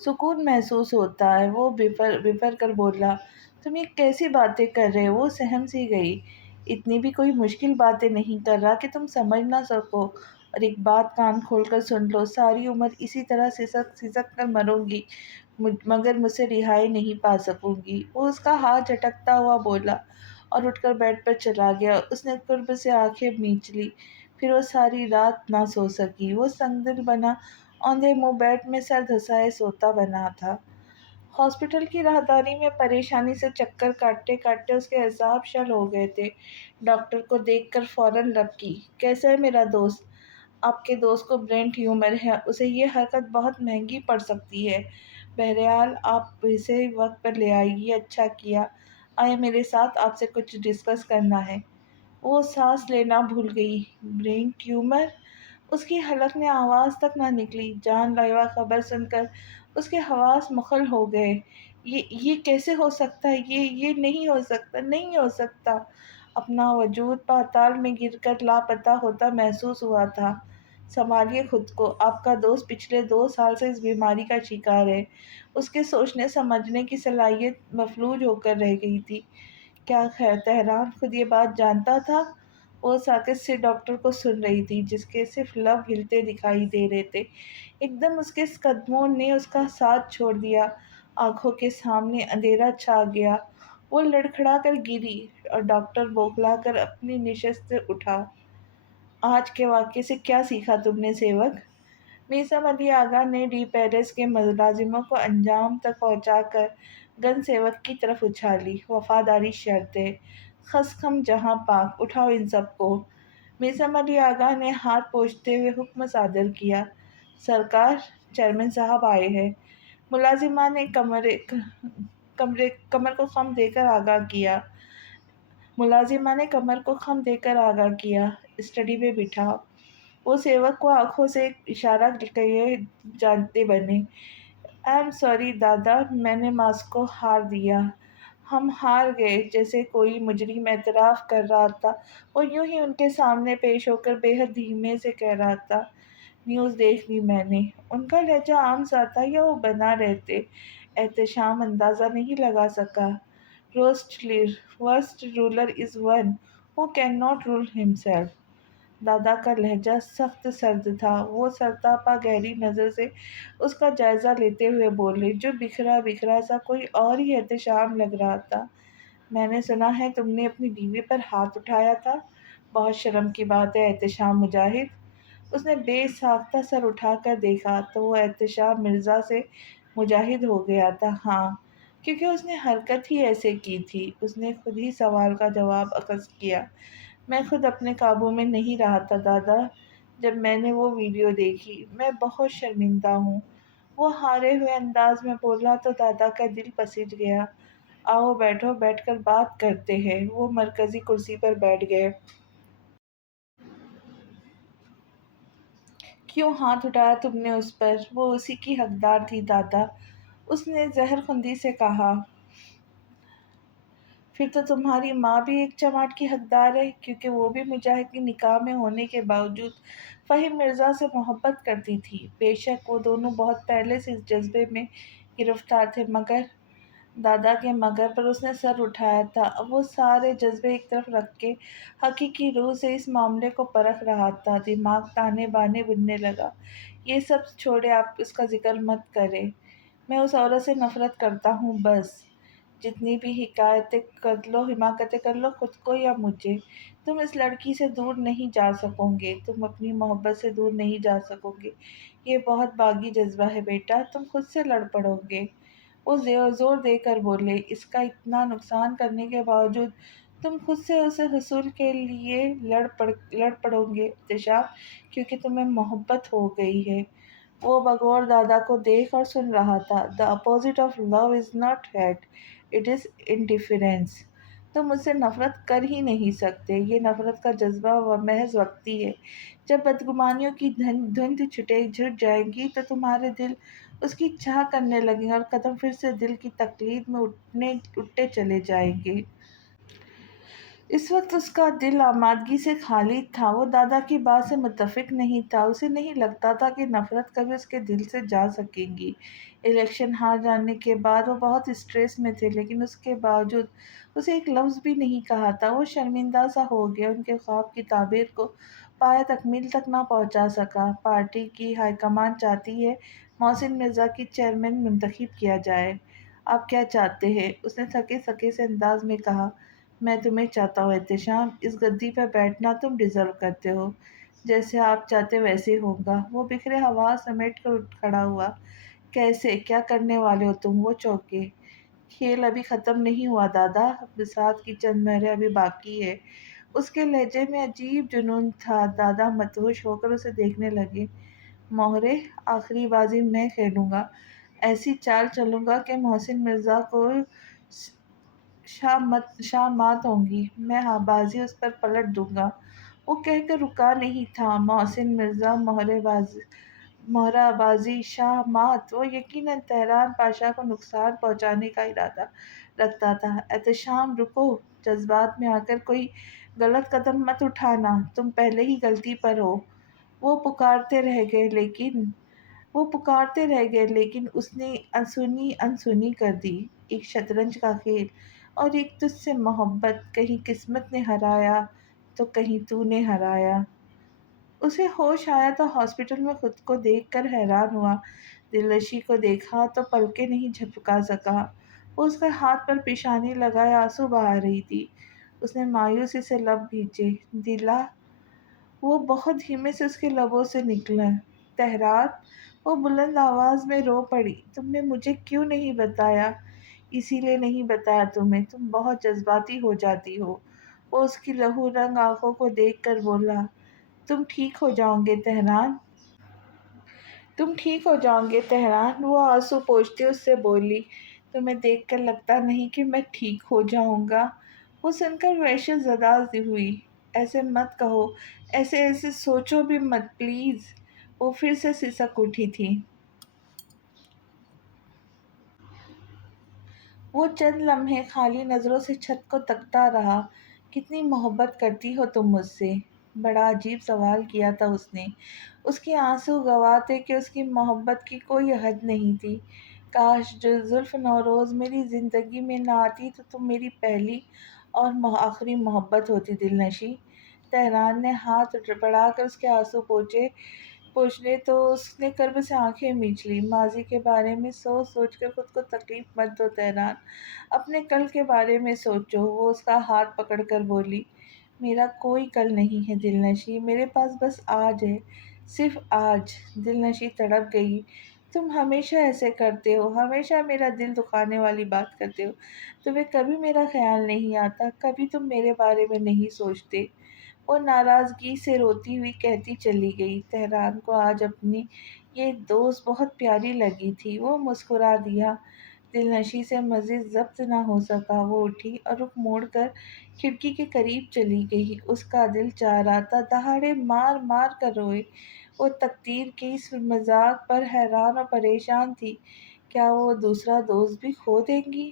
سکون محسوس ہوتا ہے۔ وہ بفر کر بولا، تم یہ کیسی باتیں کر رہے ہو؟ وہ سہم سی گئی۔ اتنی بھی کوئی مشکل باتیں نہیں کر رہا کہ تم سمجھ نہ سکو، اور ایک بات کان کھول کر سن لو، ساری عمر اسی طرح سسک سسک کر مروں گی مگر مجھ سے رہائی نہیں پا سکوں گی۔ وہ اس کا ہاتھ جھٹکتا ہوا بولا اور اٹھ کر بیڈ پر چلا گیا۔ اس نے قرب سے آنکھیں مینچ لی، پھر وہ ساری رات نہ سو سکی۔ وہ سنگ دل بنا اوندھے منہ بیڈ میں سر دھسائے سوتا بنا تھا۔ ہاسپٹل کی راہداری میں پریشانی سے چکر کاٹتے کاٹتے اس کے اعصاب شل ہو گئے تھے۔ ڈاکٹر کو دیکھ کر فوراً لب کی، کیسا ہے میرا دوست؟ آپ کے دوست کو برین ٹیومر ہے، اسے یہ حرکت بہت مہنگی پڑ سکتی ہے۔ بہرحال آپ اسے وقت پر لے آئیے۔ اچھا کیا، آئے میرے ساتھ، آپ سے کچھ ڈسکس کرنا ہے۔ وہ سانس لینا بھول گئی۔ Brain tumour? اس کی حلق میں آواز تک نہ نکلی۔ جان لیوا خبر سن کر اس کے حواس مخل ہو گئے۔ یہ کیسے ہو سکتا ہے؟ یہ نہیں ہو سکتا، نہیں ہو سکتا۔ اپنا وجود پاتال میں گر کر لاپتہ ہوتا محسوس ہوا تھا۔ سنبھالیے خود کو، آپ کا دوست پچھلے 2 سال سے اس بیماری کا شکار ہے۔ اس کے سوچنے سمجھنے کی صلاحیت مفلوج ہو کر رہ گئی تھی۔ کیا تہران خود یہ بات جانتا تھا؟ وہ ساکت سے ڈاکٹر کو سن رہی تھی، جس کے صرف لب ہلتے دکھائی دے رہے تھے۔ ایک دم اس کے قدموں نے اس کا ساتھ چھوڑ دیا، آنکھوں کے سامنے اندھیرا چھا گیا۔ وہ لڑکھڑا کر گری اور ڈاکٹر بوکھلا کر اپنی نشست سے اٹھا۔ آج کے واقعے سے کیا سیکھا تم نے سیوک؟ میثم علی آغا نے ڈی پیرس کے ملازموں کو انجام تک پہنچا کر گن سیوک کی طرف اچھالی۔ وفاداری شرط ہے، خس خم جہاں پاک، اٹھاؤ ان سب کو۔ میثم علی آغا نے ہاتھ پوچھتے ہوئے حکم صادر کیا۔ سرکار، چیئرمین صاحب آئے ہیں۔ ملازمہ نے کمر کو خم دے کر آگاہ کیا۔ اسٹڈی میں بٹھا۔ وہ سیوک کو آنکھوں سے اشارہ کیے جانتے بنے۔ آئی ایم سوری دادا، میں نے ماسک کو ہار دیا۔ ہم ہار گئے، جیسے کوئی مجرم اعتراف کر رہا تھا۔ وہ یوں ہی ان کے سامنے پیش ہو کر بے حد دھیمے سے کہہ رہا تھا، نیوز دیکھ لی میں نے۔ ان کا لہجہ عام سا تھا یا وہ بنا رہتے؟ احتشام اندازہ نہیں لگا سکا۔ Worst ruler is one who can not rule himself. دادا کا لہجہ سخت سرد تھا۔ وہ سرتاپا گہری نظر سے اس کا جائزہ لیتے ہوئے بولے، جو بکھرا بکھرا سا کوئی اور ہی احتشام لگ رہا تھا۔ میں نے سنا ہے تم نے اپنی بیوی پر ہاتھ اٹھایا تھا۔ بہت شرم کی بات ہے احتشام مجاہد۔ اس نے بے ساختہ سر اٹھا کر دیکھا تو وہ احتشام مرزا سے مجاہد ہو گیا تھا۔ ہاں، کیونکہ اس نے حرکت ہی ایسے کی تھی۔ اس نے خود ہی سوال کا جواب اخذ کیا۔ میں خود اپنے قابو میں نہیں رہا تھا دادا، جب میں نے وہ ویڈیو دیکھی۔ میں بہت شرمندہ ہوں۔ وہ ہارے ہوئے انداز میں بولا تو دادا کا دل پسج گیا۔ آؤ بیٹھو، بیٹھ کر بات کرتے ہیں۔ وہ مرکزی کرسی پر بیٹھ گئے۔ کیوں ہاتھ اٹھایا تم نے اس پر؟ وہ اسی کی حقدار تھی دادا، اس نے زہر خندی سے کہا۔ پھر تو تمہاری ماں بھی ایک چماٹ کی حقدار ہے، کیونکہ وہ بھی مجاہد کی نکاح میں ہونے کے باوجود فہیم مرزا سے محبت کرتی تھی۔ بے شک وہ دونوں بہت پہلے سے اس جذبے میں گرفتار تھے، مگر دادا کے مگر پر اس نے سر اٹھایا تھا۔ اب وہ سارے جذبے ایک طرف رکھ کے حقیقی روح سے اس معاملے کو پرکھ رہا تھا۔ دماغ تانے بانے بننے لگا۔ یہ سب چھوڑے، آپ اس کا ذکر مت کریں، میں اس عورت سے نفرت کرتا ہوں بس۔ جتنی بھی حماقتیں کر لو خود کو یا مجھے، تم اس لڑکی سے دور نہیں جا سکو گے، تم اپنی محبت سے دور نہیں جا سکو گے۔ یہ بہت باغی جذبہ ہے بیٹا، تم خود سے لڑ پڑو گے۔ وہ زور دے کر بولے، اس کا اتنا نقصان کرنے کے باوجود تم خود سے اسے حصول کے لیے لڑ پڑو گے احتشام، کیونکہ تمہیں محبت ہو گئی ہے۔ وہ بغور دادا کو دیکھ اور سن رہا تھا۔ The opposite of love is not hate, it is indifference۔ تم مجھ سے نفرت کر ہی نہیں سکتے، یہ نفرت کا جذبہ محض وقتی ہے۔ جب بدگمانیوں کی دھند چھٹ جائے گی تو تمہارے دل اس کی چاہ کرنے لگیں گے اور قدم پھر سے دل کی تقلید میں اٹھتے چلے جائیں گے۔ اس وقت اس کا دل آمادگی سے خالی تھا۔ وہ دادا کی بات سے متفق نہیں تھا۔ اسے نہیں لگتا تھا کہ نفرت کبھی اس کے دل سے جا سکے گی۔ الیکشن ہار جانے کے بعد وہ بہت اسٹریس میں تھے، لیکن اس کے باوجود اسے ایک لفظ بھی نہیں کہا تھا۔ وہ شرمندہ سا ہو گیا، ان کے خواب کی تعبیر کو پایہ تکمیل تک نہ پہنچا سکا۔ پارٹی کی ہائی کمان چاہتی ہے محسن مرزا کی چیئرمین منتخب کیا جائے۔ آپ کیا چاہتے ہیں؟ اس نے تھکے تھکے سے انداز میں کہا۔ میں تمہیں چاہتا ہوں احتشام، اس گدی پہ بیٹھنا تم ڈیزرو کرتے ہو، جیسے آپ چاہتے ویسے ہوگا۔ وہ بکھرے ہوا سمیٹ کر اٹھ کھڑا ہوا۔ کیسے؟ کیا کرنے والے ہو تم؟ وہ چونکے۔ کھیل ابھی ختم نہیں ہوا دادا، بساط کی چند مہریں ابھی باقی ہے۔ اس کے لہجے میں عجیب جنون تھا۔ دادا مدہوش ہو کر اسے دیکھنے لگے۔ مہریں؟ آخری بازی میں کھیلوں گا، ایسی چال چلوں گا کہ محسن مرزا کو شامات ہوں گی، میں بازی اس پر پلٹ دوں گا۔ وہ کہہ کر رکا نہیں تھا۔ محسن مرزا مہرہ بازی شاہ مات، وہ یقیناً تہران پاشا کو نقصان پہنچانے کا ارادہ رکھتا تھا۔ احتشام رکو، جذبات میں آ کر کوئی غلط قدم مت اٹھانا، تم پہلے ہی غلطی پر ہو۔ وہ پکارتے رہ گئے لیکن اس نے انسنی کر دی۔ ایک شطرنج کا کھیل اور ایک تجھ سے محبت، کہیں قسمت نے ہرایا تو کہیں تو نے ہرایا۔ اسے ہوش آیا تو ہاسپٹل میں خود کو دیکھ کر حیران ہوا۔ دلنشیں کو دیکھا تو پلکیں نہیں جھپکا سکا۔ وہ اس کے ہاتھ پر پیشانی لگائے آنسو بہا رہی تھی۔ اس نے مایوسی سے لب بھینچے۔ دلا، وہ بہت دھیمے سے اس کے لبوں سے نکلا۔ تہران، وہ بلند آواز میں رو پڑی۔ تم نے مجھے کیوں نہیں بتایا؟ اسی لیے نہیں بتایا تمہیں، تم بہت جذباتی ہو جاتی ہو۔ وہ اس کی لہو رنگ آنکھوں کو دیکھ کر بولا۔ تم ٹھیک ہو جاؤ گے تہران، تم ٹھیک ہو جاؤ گے تہران، وہ آنسو پوچھتی اس سے بولی۔ تمہیں دیکھ کر لگتا نہیں کہ میں ٹھیک ہو جاؤں گا۔ وہ سن کر وحشت زدہ ہوئی۔ ایسے مت کہو، ایسے سوچو بھی مت پلیز۔ وہ پھر سے سسک اٹھی تھی۔ وہ چند لمحے خالی نظروں سے چھت کو تکتا رہا۔ کتنی محبت کرتی ہو تم مجھ سے؟ بڑا عجیب سوال کیا تھا اس نے۔ اس کے آنسو گواہ تھے کہ اس کی محبت کی کوئی حد نہیں تھی۔ کاش زلف نوروز میری زندگی میں نہ آتی تو تم میری پہلی اور آخری محبت ہوتی دلنشیں۔ تہران نے ہاتھ بڑھا کر اس کے آنسو پوچھنے تو اس نے کرب سے آنکھیں مینچ لی۔ ماضی کے بارے میں سوچ سوچ کر خود کو تکلیف مت دو تہران، اپنے کل کے بارے میں سوچو۔ وہ اس کا ہاتھ پکڑ کر بولی۔ میرا کوئی کل نہیں ہے دلنشیں، میرے پاس بس آج ہے، صرف آج۔ دلنشیں تڑپ گئی۔ تم ہمیشہ ایسے کرتے ہو، ہمیشہ میرا دل دکھانے والی بات کرتے ہو۔ تمہیں کبھی میرا خیال نہیں آتا، کبھی تم میرے بارے میں نہیں سوچتے۔ وہ ناراضگی سے روتی ہوئی کہتی چلی گئی۔ تہران کو آج اپنی یہ دوست بہت پیاری لگی تھی۔ وہ مسکرا دیا۔ دلنشیں سے مزید ضبط نہ ہو سکا۔ وہ اٹھی اور رخ موڑ کر کھڑکی کے قریب چلی گئی۔ اس کا دل چاہ رہا تھا دہاڑے مار مار کر روئے۔ وہ تقدیر کے اس مذاق پر حیران اور پریشان تھی۔ کیا وہ دوسرا دوست بھی کھو دے گی؟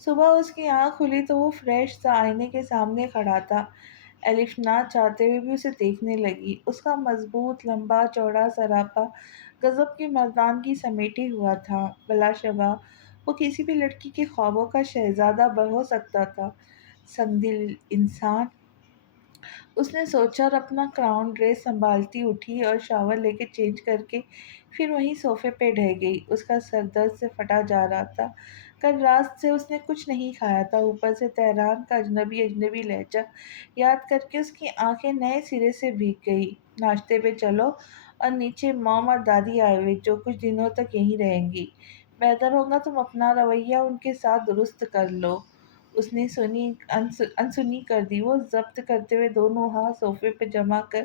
صبح اس کی آنکھ کھلی تو وہ فریش سا آئینے کے سامنے کھڑا تھا۔ الف نہ چاہتے ہوئے بھی اسے دیکھنے لگی۔ اس کا مضبوط لمبا چوڑا سراپا غضب کی مردانگی سمیٹے ہوا تھا۔ بلا شبہ وہ کسی بھی لڑکی کے خوابوں کا شہزادہ ہو سکتا تھا۔ سنگ دل انسان، اس نے سوچا اور اپنا کراؤن ڈریس سنبھالتی اٹھی اور شاور لے کے چینج کر کے پھر وہیں صوفے پہ ڈہ گئی۔ اس کا سر درد سے پھٹا جا رہا تھا۔ کل رات سے اس نے کچھ نہیں کھایا تھا، اوپر سے تہران کا اجنبی لہجہ یاد کر کے اس کی آنکھیں نئے سرے سے بھیگ گئی۔ ناشتے پہ چلو، اور نیچے موم اور دادی آئے ہوئے جو کچھ دنوں تک یہیں رہیں گی۔ بہتر ہوگا تم اپنا رویہ ان کے ساتھ درست کر لو۔ اس نے انسنی کر دی۔ وہ ضبط کرتے ہوئے دونوں ہاتھ صوفے پہ جما کر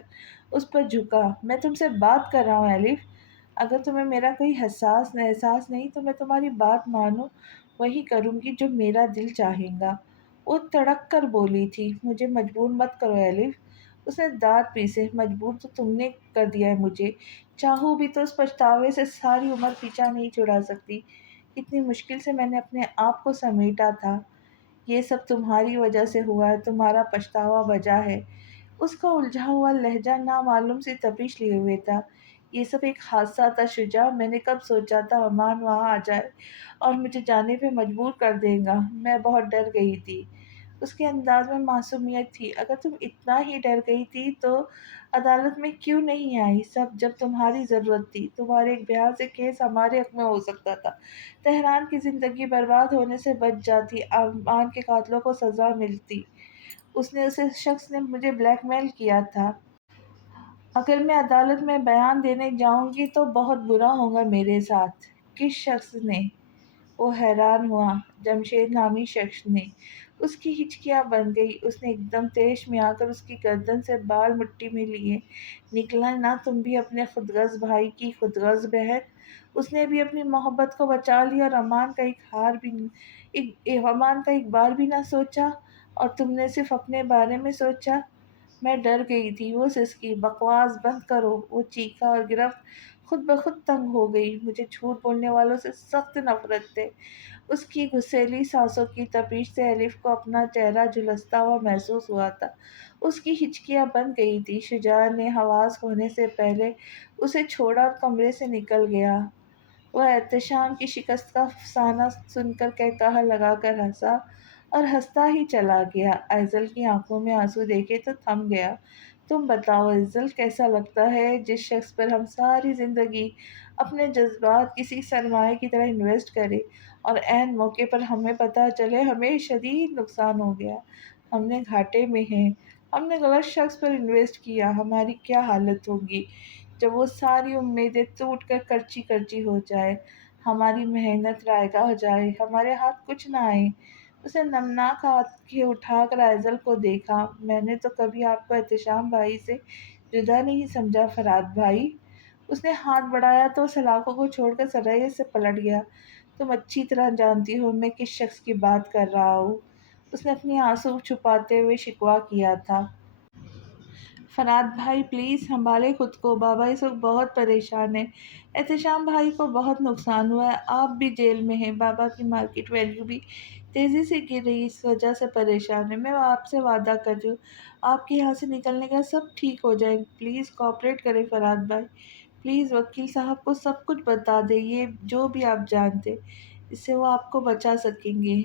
اس پر جھکا۔ میں تم سے بات کر رہا ہوں الف، اگر تمہیں میرا کوئی احساس نہیں تو میں تمہاری بات مانوں وہی کروں گی جو میرا دل چاہے گا۔ وہ تڑک کر بولی تھی۔ مجھے مجبور مت کرو الف، اس نے دانت پیسے۔ مجبور تو تم نے کر دیا ہے مجھے، چاہوں بھی تو اس پچھتاوے سے ساری عمر پیچھا نہیں چھڑا سکتی۔ کتنی مشکل سے میں نے اپنے آپ کو سمیٹا تھا۔ یہ سب تمہاری وجہ سے ہوا ہے، تمہارا پچھتاوا وجہ ہے۔ اس کا الجھا ہوا لہجہ نامعلوم سی تپش لیے ہوئے تھا۔ یہ سب ایک حادثہ تھا شجاع، میں نے کب سوچا تھا امان وہاں آ جائے اور مجھے جانے پہ مجبور کر دے گا۔ میں بہت ڈر گئی تھی۔ اس کے انداز میں معصومیت تھی۔ اگر تم اتنا ہی ڈر گئی تھی تو عدالت میں کیوں نہیں آئی سب جب تمہاری ضرورت تھی؟ تمہارے ایک بیان سے کیس ہمارے حق میں ہو سکتا تھا، تہران کی زندگی برباد ہونے سے بچ جاتی، امان کے قاتلوں کو سزا ملتی۔ اس شخص نے مجھے بلیک میل کیا تھا۔ اگر میں عدالت میں بیان دینے جاؤں گی تو بہت برا ہوگا میرے ساتھ۔ کس شخص نے؟ وہ حیران ہوا۔ جمشید نامی شخص نے۔ اس کی ہچکیاں بن گئی۔ اس نے ایک دم تیش میں آ کر اس کی گردن سے بال مٹھی میں لیے۔ نکلا نہ تم بھی اپنے خودغرض بھائی کی خودغرض بہن؟ اس نے بھی اپنی محبت کو بچا لیا اور امان کا ایک بار بھی نہ سوچا، اور تم نے صرف اپنے بارے میں سوچا۔ میں ڈر گئی تھی، وہ سسکی۔ بکواس بند کرو، وہ چیخا اور گرفت خود بخود تنگ ہو گئی۔ مجھے جھوٹ بولنے والوں سے سخت نفرت ہے۔ اس کی گھسیلی سانسوں کی تپش سے الف کو اپنا چہرہ جھلستا ہوا محسوس ہوا تھا۔ اس کی ہچکیاں بند گئی تھی۔ شجاع نے حواس کھونے سے پہلے اسے چھوڑا اور کمرے سے نکل گیا۔ وہ احتشام کی شکست کا افسانہ سن کر قہقہہ لگا کر ہنسا اور ہنستا ہی چلا گیا۔ ایزل کی آنکھوں میں آنسو دیکھے تو تھم گیا۔ تم بتاؤ ایزل، کیسا لگتا ہے جس شخص پر ہم ساری زندگی اپنے جذبات کسی سرمایہ کی طرح انویسٹ کریں اور عین موقع پر ہمیں پتہ چلے ہمیں شدید نقصان ہو گیا، ہم نے گھاٹے میں ہیں، ہم نے غلط شخص پر انویسٹ کیا، ہماری کیا حالت ہوگی جب وہ ساری امیدیں ٹوٹ کر کرچی کرچی ہو جائے، ہماری محنت رائگاں ہو جائے، ہمارے ہاتھ کچھ نہ آئے۔ اس نے نمناک آنکھیں اٹھا کر ایزل کو دیکھا۔ میں نے تو کبھی آپ کو احتشام بھائی سے جدا نہیں سمجھا فرات بھائی۔ اس نے ہاتھ بڑھایا تو سلاخوں کو چھوڑ کر سرعت سے پلٹ گیا۔ تم اچھی طرح جانتی ہو میں کس شخص کی بات کر رہا ہوں۔ اس نے اپنی آنسو چھپاتے ہوئے شکوہ کیا تھا۔ فرات بھائی پلیز سنبھالیں خود کو، بابا اس وقت بہت پریشان ہیں، احتشام بھائی کو بہت نقصان ہوا ہے، آپ بھی جیل میں ہیں، بابا کی مارکیٹ ویلیو بھی تیزی سے گر رہی ہے، اس وجہ سے پریشان ہے۔ میں آپ سے وعدہ کر رہی ہوں آپ کے یہاں سے نکلنے کا سب ٹھیک ہو جائے گا، پلیز کوآپریٹ کریں فرات بھائی، پلیز وکیل صاحب کو سب کچھ بتا دیں، یہ جو بھی آپ جانتے، اس سے وہ آپ کو بچا سکیں گے۔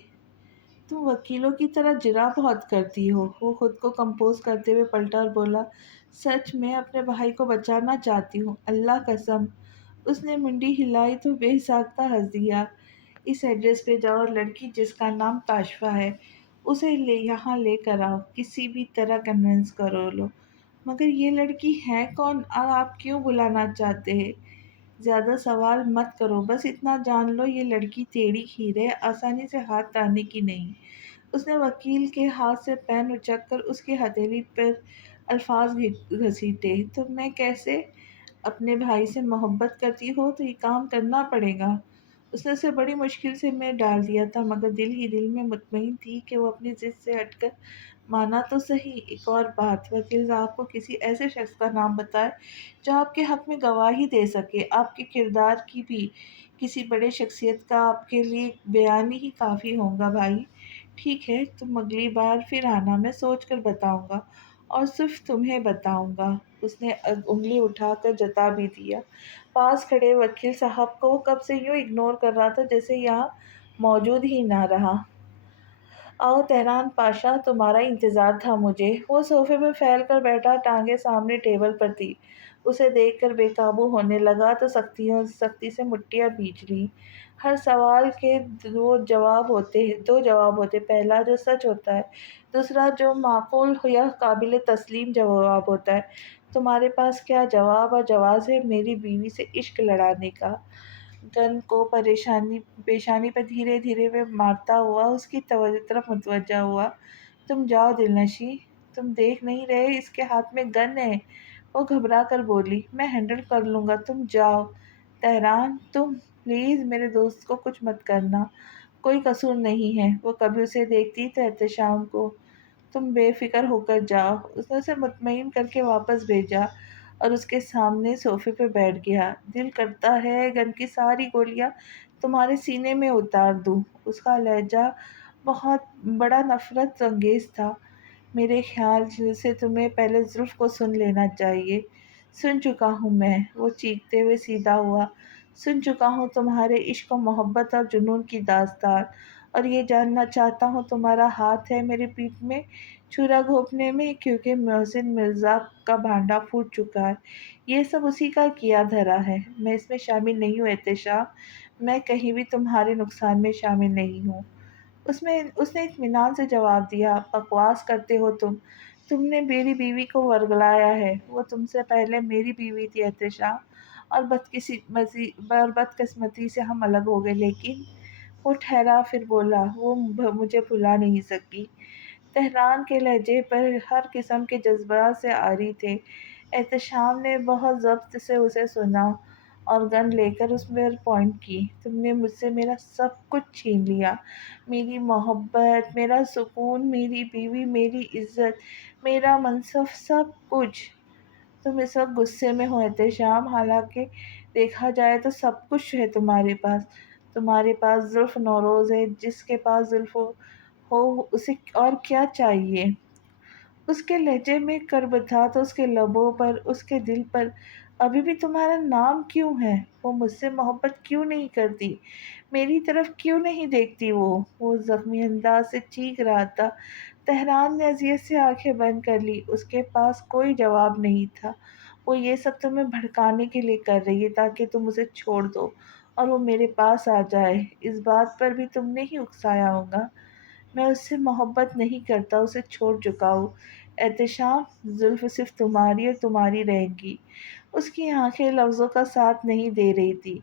تم وکیلوں کی طرح جرح بہت کرتی ہو۔ وہ خود کو کمپوز کرتے ہوئے پلٹا اور بولا، سچ میں اپنے بھائی کو بچانا چاہتی ہوں، اللہ قسم۔ اس نے منڈی ہلائی تو بے ساختہ ہنس دیا۔ اس ایڈریس پہ جاؤ اور لڑکی جس کا نام کاشفا ہے اسے یہاں لے کر آؤ، کسی بھی طرح کنونس کرو لو۔ مگر یہ لڑکی ہے کون اور آپ کیوں بلانا چاہتے ہیں؟ زیادہ سوال مت کرو، بس اتنا جان لو یہ لڑکی تیری کھیر ہے، آسانی سے ہاتھ آنے کی نہیں۔ اس نے وکیل کے ہاتھ سے پین اچک کر اس کی ہتھیلی پر الفاظ گھسیٹے۔ تو میں کیسے؟ اپنے بھائی سے محبت کرتی ہو تو یہ کام کرنا پڑے گا۔ اس نے اسے بڑی مشکل سے میں ڈال دیا تھا، مگر دل ہی دل میں مطمئن تھی کہ وہ اپنی ضد سے ہٹ کر مانا تو صحیح، ایک اور بات، وکیل صاحب کو کسی ایسے شخص کا نام بتائے جو آپ کے حق میں گواہی دے سکے۔ آپ کے کردار کی بھی کسی بڑے شخصیت کا آپ کے لیے بیان ہی کافی ہوگا بھائی۔ ٹھیک ہے، تم اگلی بار پھر آنا، میں سوچ کر بتاؤں گا، اور صرف تمہیں بتاؤں گا۔ اس نے انگلی اٹھا کر جتا بھی دیا۔ پاس کھڑے وکیل صاحب کو وہ کب سے یوں اگنور کر رہا تھا جیسے یہاں موجود ہی نہ رہا۔ آؤ تہران پاشا، تمہارا انتظار تھا مجھے۔ وہ صوفے پہ پھیل کر بیٹھا، ٹانگیں سامنے ٹیبل پر تھی۔ اسے دیکھ کر بے قابو ہونے لگا تو سختی سے مٹھیاں بھیج لی۔ ہر سوال کے دو جواب ہوتے، پہلا جو سچ ہوتا ہے، دوسرا جو معقول یا قابل تسلیم جواب ہوتا ہے۔ تمہارے پاس کیا جواب اور جواز ہے میری بیوی سے عشق لڑانے کا؟ گن کو پیشانی پہ دھیرے دھیرے وہ مارتا ہوا اس کی طرف متوجہ ہوا۔ تم جاؤ دلنشیں، تم دیکھ نہیں رہے اس کے ہاتھ میں گن ہے؟ وہ گھبرا کر بولی۔ میں ہینڈل کر لوں گا، تم جاؤ۔ تہران، تم پلیز میرے دوست کو کچھ مت کرنا، کوئی قصور نہیں ہے۔ وہ کبھی اسے دیکھتی تو احتشام کو، تم بے فکر ہو کر جاؤ۔ اس نے اسے مطمئن کر کے واپس بھیجا اور اس کے سامنے صوفے پہ بیٹھ گیا۔ دل کرتا ہے گن کی ساری گولیاں تمہارے سینے میں اتار دوں۔ اس کا لہجہ بہت بڑا نفرت انگیز تھا۔ میرے خیال سے تمہیں پہلے زلف کو سن لینا چاہیے۔ سن چکا ہوں میں، وہ چیختے ہوئے سیدھا ہوا۔ سن چکا ہوں تمہارے عشق و محبت اور جنون کی داستان، اور یہ جاننا چاہتا ہوں تمہارا ہاتھ ہے میری پیٹھ میں چھرا گھونپنے میں، کیونکہ محسن مرزا کا بھانڈا پھوٹ چکا ہے۔ یہ سب اسی کا کیا دھرا ہے، میں اس میں شامل نہیں ہوں احتشام، میں کہیں بھی تمہارے نقصان میں شامل نہیں ہوں۔ اس نے اطمینان سے جواب دیا۔ بکواس کرتے ہو تم نے میری بیوی کو ورگلایا ہے، وہ تم سے پہلے میری بیوی تھی احتشام، اور بدقسمتی سے ہم الگ ہو گئے، لیکن وہ ٹھہرا، پھر بولا، وہ مجھے بھلا نہیں سکی۔ تہران کے لہجے پر ہر قسم کے جذبات سے عاری تھے۔ احتشام نے بہت ضبط سے اسے سنا اور گن لے کر اس پر پوائنٹ کی۔ تم نے مجھ سے میرا سب کچھ چھین لیا، میری محبت، میرا سکون، میری بیوی، میری عزت، میرا منصب، سب کچھ۔ تم اس وقت غصے میں ہو احتشام، حالانکہ دیکھا جائے تو سب کچھ ہے تمہارے پاس۔ تمہارے پاس زلف نوروز ہے، جس کے پاس زلف ہو اسے اور کیا چاہیے؟ اس کے لہجے میں کرب تھا تو اس کے لبوں پر، اس کے دل پر ابھی بھی تمہارا نام کیوں ہے؟ وہ مجھ سے محبت کیوں نہیں کرتی؟ میری طرف کیوں نہیں دیکھتی؟ وہ زخمی انداز سے چیخ رہا تھا۔ تہران نے اذیت سے آنکھیں بند کر لی۔ اس کے پاس کوئی جواب نہیں تھا۔ وہ یہ سب تمہیں بھڑکانے کے لیے کر رہی ہے تاکہ تم اسے چھوڑ دو اور وہ میرے پاس آ جائے۔ اس بات پر بھی تم نے ہی اکسایا ہوگا۔ میں اس سے محبت نہیں کرتا، اسے چھوڑ چکا ہوں احتشام۔ زلف صرف تمہاری اور تمہاری رہیں گی۔ اس کی آنکھیں لفظوں کا ساتھ نہیں دے رہی تھی۔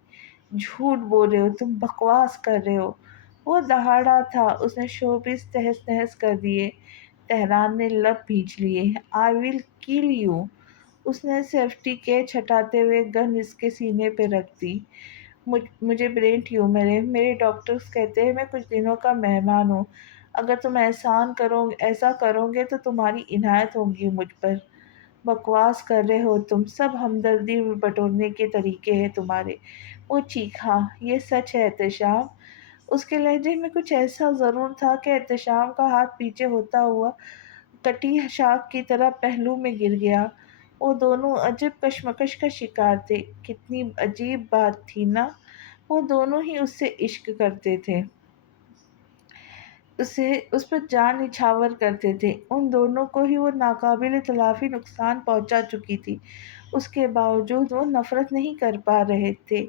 جھوٹ بول رہے ہو تم، بکواس کر رہے ہو۔ وہ دہاڑا تھا، اس نے شوبز تہس نہس کر دیے۔ تہران نے لب بھیج لیے۔ آئی ول کل یو۔ اس نے سیفٹی کیچ ہٹاتے ہوئے گن اس کے سینے پہ رکھ دی۔ مجھے برین ٹیومر ہے، میرے ڈاکٹرز کہتے ہیں میں کچھ دنوں کا مہمان ہوں، اگر تم ایسا کرو گے تو تمہاری عنایت ہوگی مجھ پر۔ بکواس کر رہے ہو تم، سب ہمدردی بٹورنے کے طریقے ہیں تمہارے۔ وہ چیخا۔ یہ سچ ہے احتشام۔ اس کے لہجے میں کچھ ایسا ضرور تھا کہ احتشام کا ہاتھ پیچھے ہوتا ہوا کٹی شاخ کی طرح پہلو میں گر گیا۔ وہ دونوں عجب کشمکش کا شکار تھے۔ کتنی عجیب بات تھی نا، وہ دونوں ہی اس سے عشق کرتے تھے، اس پر جان نچھاور کرتے تھے، ان دونوں کو ہی وہ ناقابل تلافی نقصان پہنچا چکی تھی۔ اس کے باوجود وہ نفرت نہیں کر پا رہے تھے،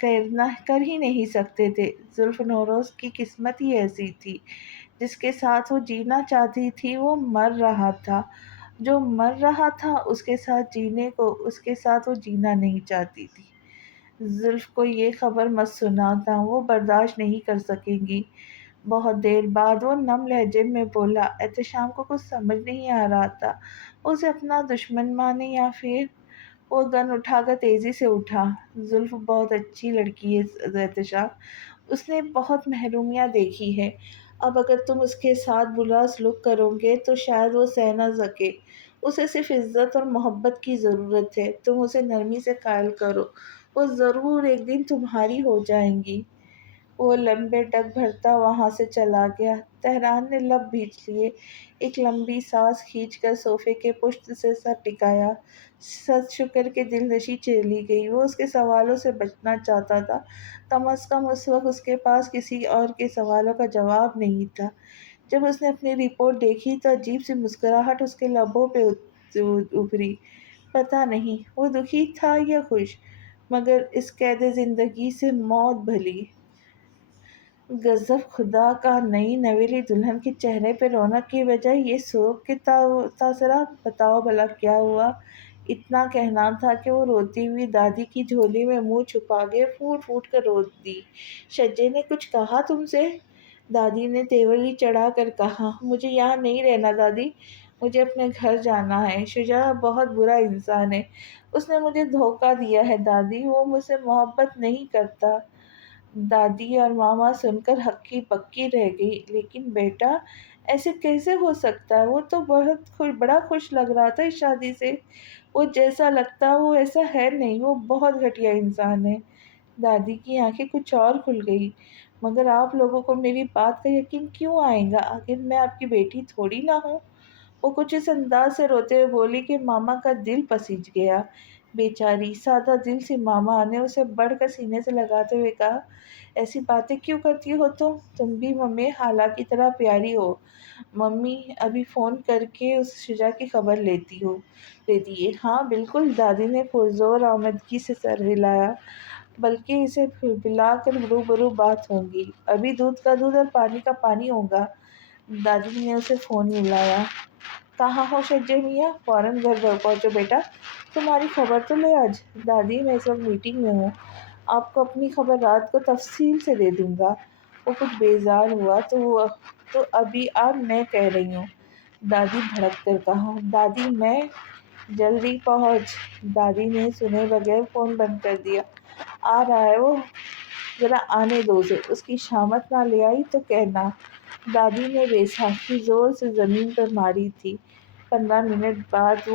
کر ہی نہیں سکتے تھے۔ زلف نوروز کی قسمت ہی ایسی تھی، جس کے ساتھ وہ جینا چاہتی تھی وہ مر رہا تھا، جو مر رہا تھا اس کے ساتھ وہ جینا نہیں چاہتی تھی۔ زلف کو یہ خبر مت سنانا، وہ برداشت نہیں کر سکیں گی۔ بہت دیر بعد وہ نم لہجے میں بولا۔ احتشام کو کچھ سمجھ نہیں آ رہا تھا، اسے اپنا دشمن مانے یا پھر۔ وہ گن اٹھا کر تیزی سے اٹھا۔ زلف بہت اچھی لڑکی ہے احتشام، اس نے بہت محرومیاں دیکھی ہے، اب اگر تم اس کے ساتھ برا سلوک کرو گے تو شاید وہ سہ نہ سکے۔ اسے صرف عزت اور محبت کی ضرورت ہے، تم اسے نرمی سے قائل کرو، وہ ضرور ایک دن تمہاری ہو جائیں گی۔ وہ لمبے ڈگ بھرتا وہاں سے چلا گیا۔ تہران نے لب بھیج لیے، ایک لمبی سانس کھینچ کر صوفے کے پشت سے سر ٹکایا۔ سچ شکر کے دل نشیں چلی گئی۔ وہ اس کے سوالوں سے بچنا چاہتا تھا، کم از کم اس وقت اس کے پاس کسی اور کے سوالوں کا جواب نہیں تھا۔ جب اس نے اپنی رپورٹ دیکھی تو عجیب سی مسکراہٹ اس کے لبوں پہ ابھری۔ پتہ نہیں وہ دکھی تھا یا خوش، مگر اس قید زندگی سے موت بھلی۔ غضب خدا کا! نئی نویلی دلہن کے چہرے پہ رونق کی بجائے یہ سوگ کے تاثرات! بتاؤ بھلا کیا ہوا؟ اتنا کہنا تھا کہ وہ روتی ہوئی دادی کی جھولی میں منہ چھپا کے پھوٹ پھوٹ کر رو دی۔ شجے نے کچھ کہا تم سے؟ دادی نے تیوری چڑھا کر کہا۔ مجھے یہاں نہیں رہنا دادی، مجھے اپنے گھر جانا ہے۔ شجا بہت برا انسان ہے، اس نے مجھے دھوکہ دیا ہے دادی، وہ مجھ سے محبت نہیں کرتا۔ دادی اور ماما سن کر ہکی بکی رہ گئی۔ لیکن بیٹا ایسے کیسے ہو سکتا ہے؟ وہ تو بڑا خوش لگ رہا تھا اس شادی سے۔ وہ جیسا لگتا وہ ایسا ہے نہیں، وہ بہت گھٹیا انسان ہے۔ دادی کی آنکھیں کچھ اور کھل گئی۔ مگر آپ لوگوں کو میری بات کا یقین کیوں آئے گا؟ آخر میں آپ کی بیٹی تھوڑی نہ ہوں۔ وہ کچھ اس انداز سے روتے ہوئے بولی کہ ماما کا دل پسیج گیا۔ بیچاری سادہ دل سی ماما نے اسے بڑھ کر سینے سے لگاتے ہوئے کہا، ایسی باتیں کیوں کرتی ہو تم بھی ممی خالہ کی طرح پیاری ہو۔ ممی ابھی فون کر کے اس شجا کی خبر لیتی ہے۔ ہاں بالکل، دادی نے پرزور آمدگی سے سر ہلایا، بلکہ اسے بلا کر روبرو بات ہوگی، ابھی دودھ کا دودھ اور پانی کا پانی ہوگا۔ دادی نے اسے فون ملایا۔ کہاں ہو شجے میاں؟ فوراً گھر پہنچو بیٹا، تمہاری خبر تو لے آج۔ دادی میں اس وقت میٹنگ میں ہوں، آپ کو اپنی خبر رات کو تفصیل سے دے دوں گا۔ وہ کچھ بیزار ہوا تو ابھی آپ میں کہہ رہی ہوں، دادی بھڑک کر کہا۔ دادی میں جلدی پہنچ۔ دادی نے سنے بغیر فون بند کر دیا۔ آ رہا ہے وہ، ذرا آنے دو اسے، اس کی شامت نہ لے آئی تو کہنا۔ دادی نے بیساکھی زور سے زمین پر ماری تھی۔ 15 منٹ بعد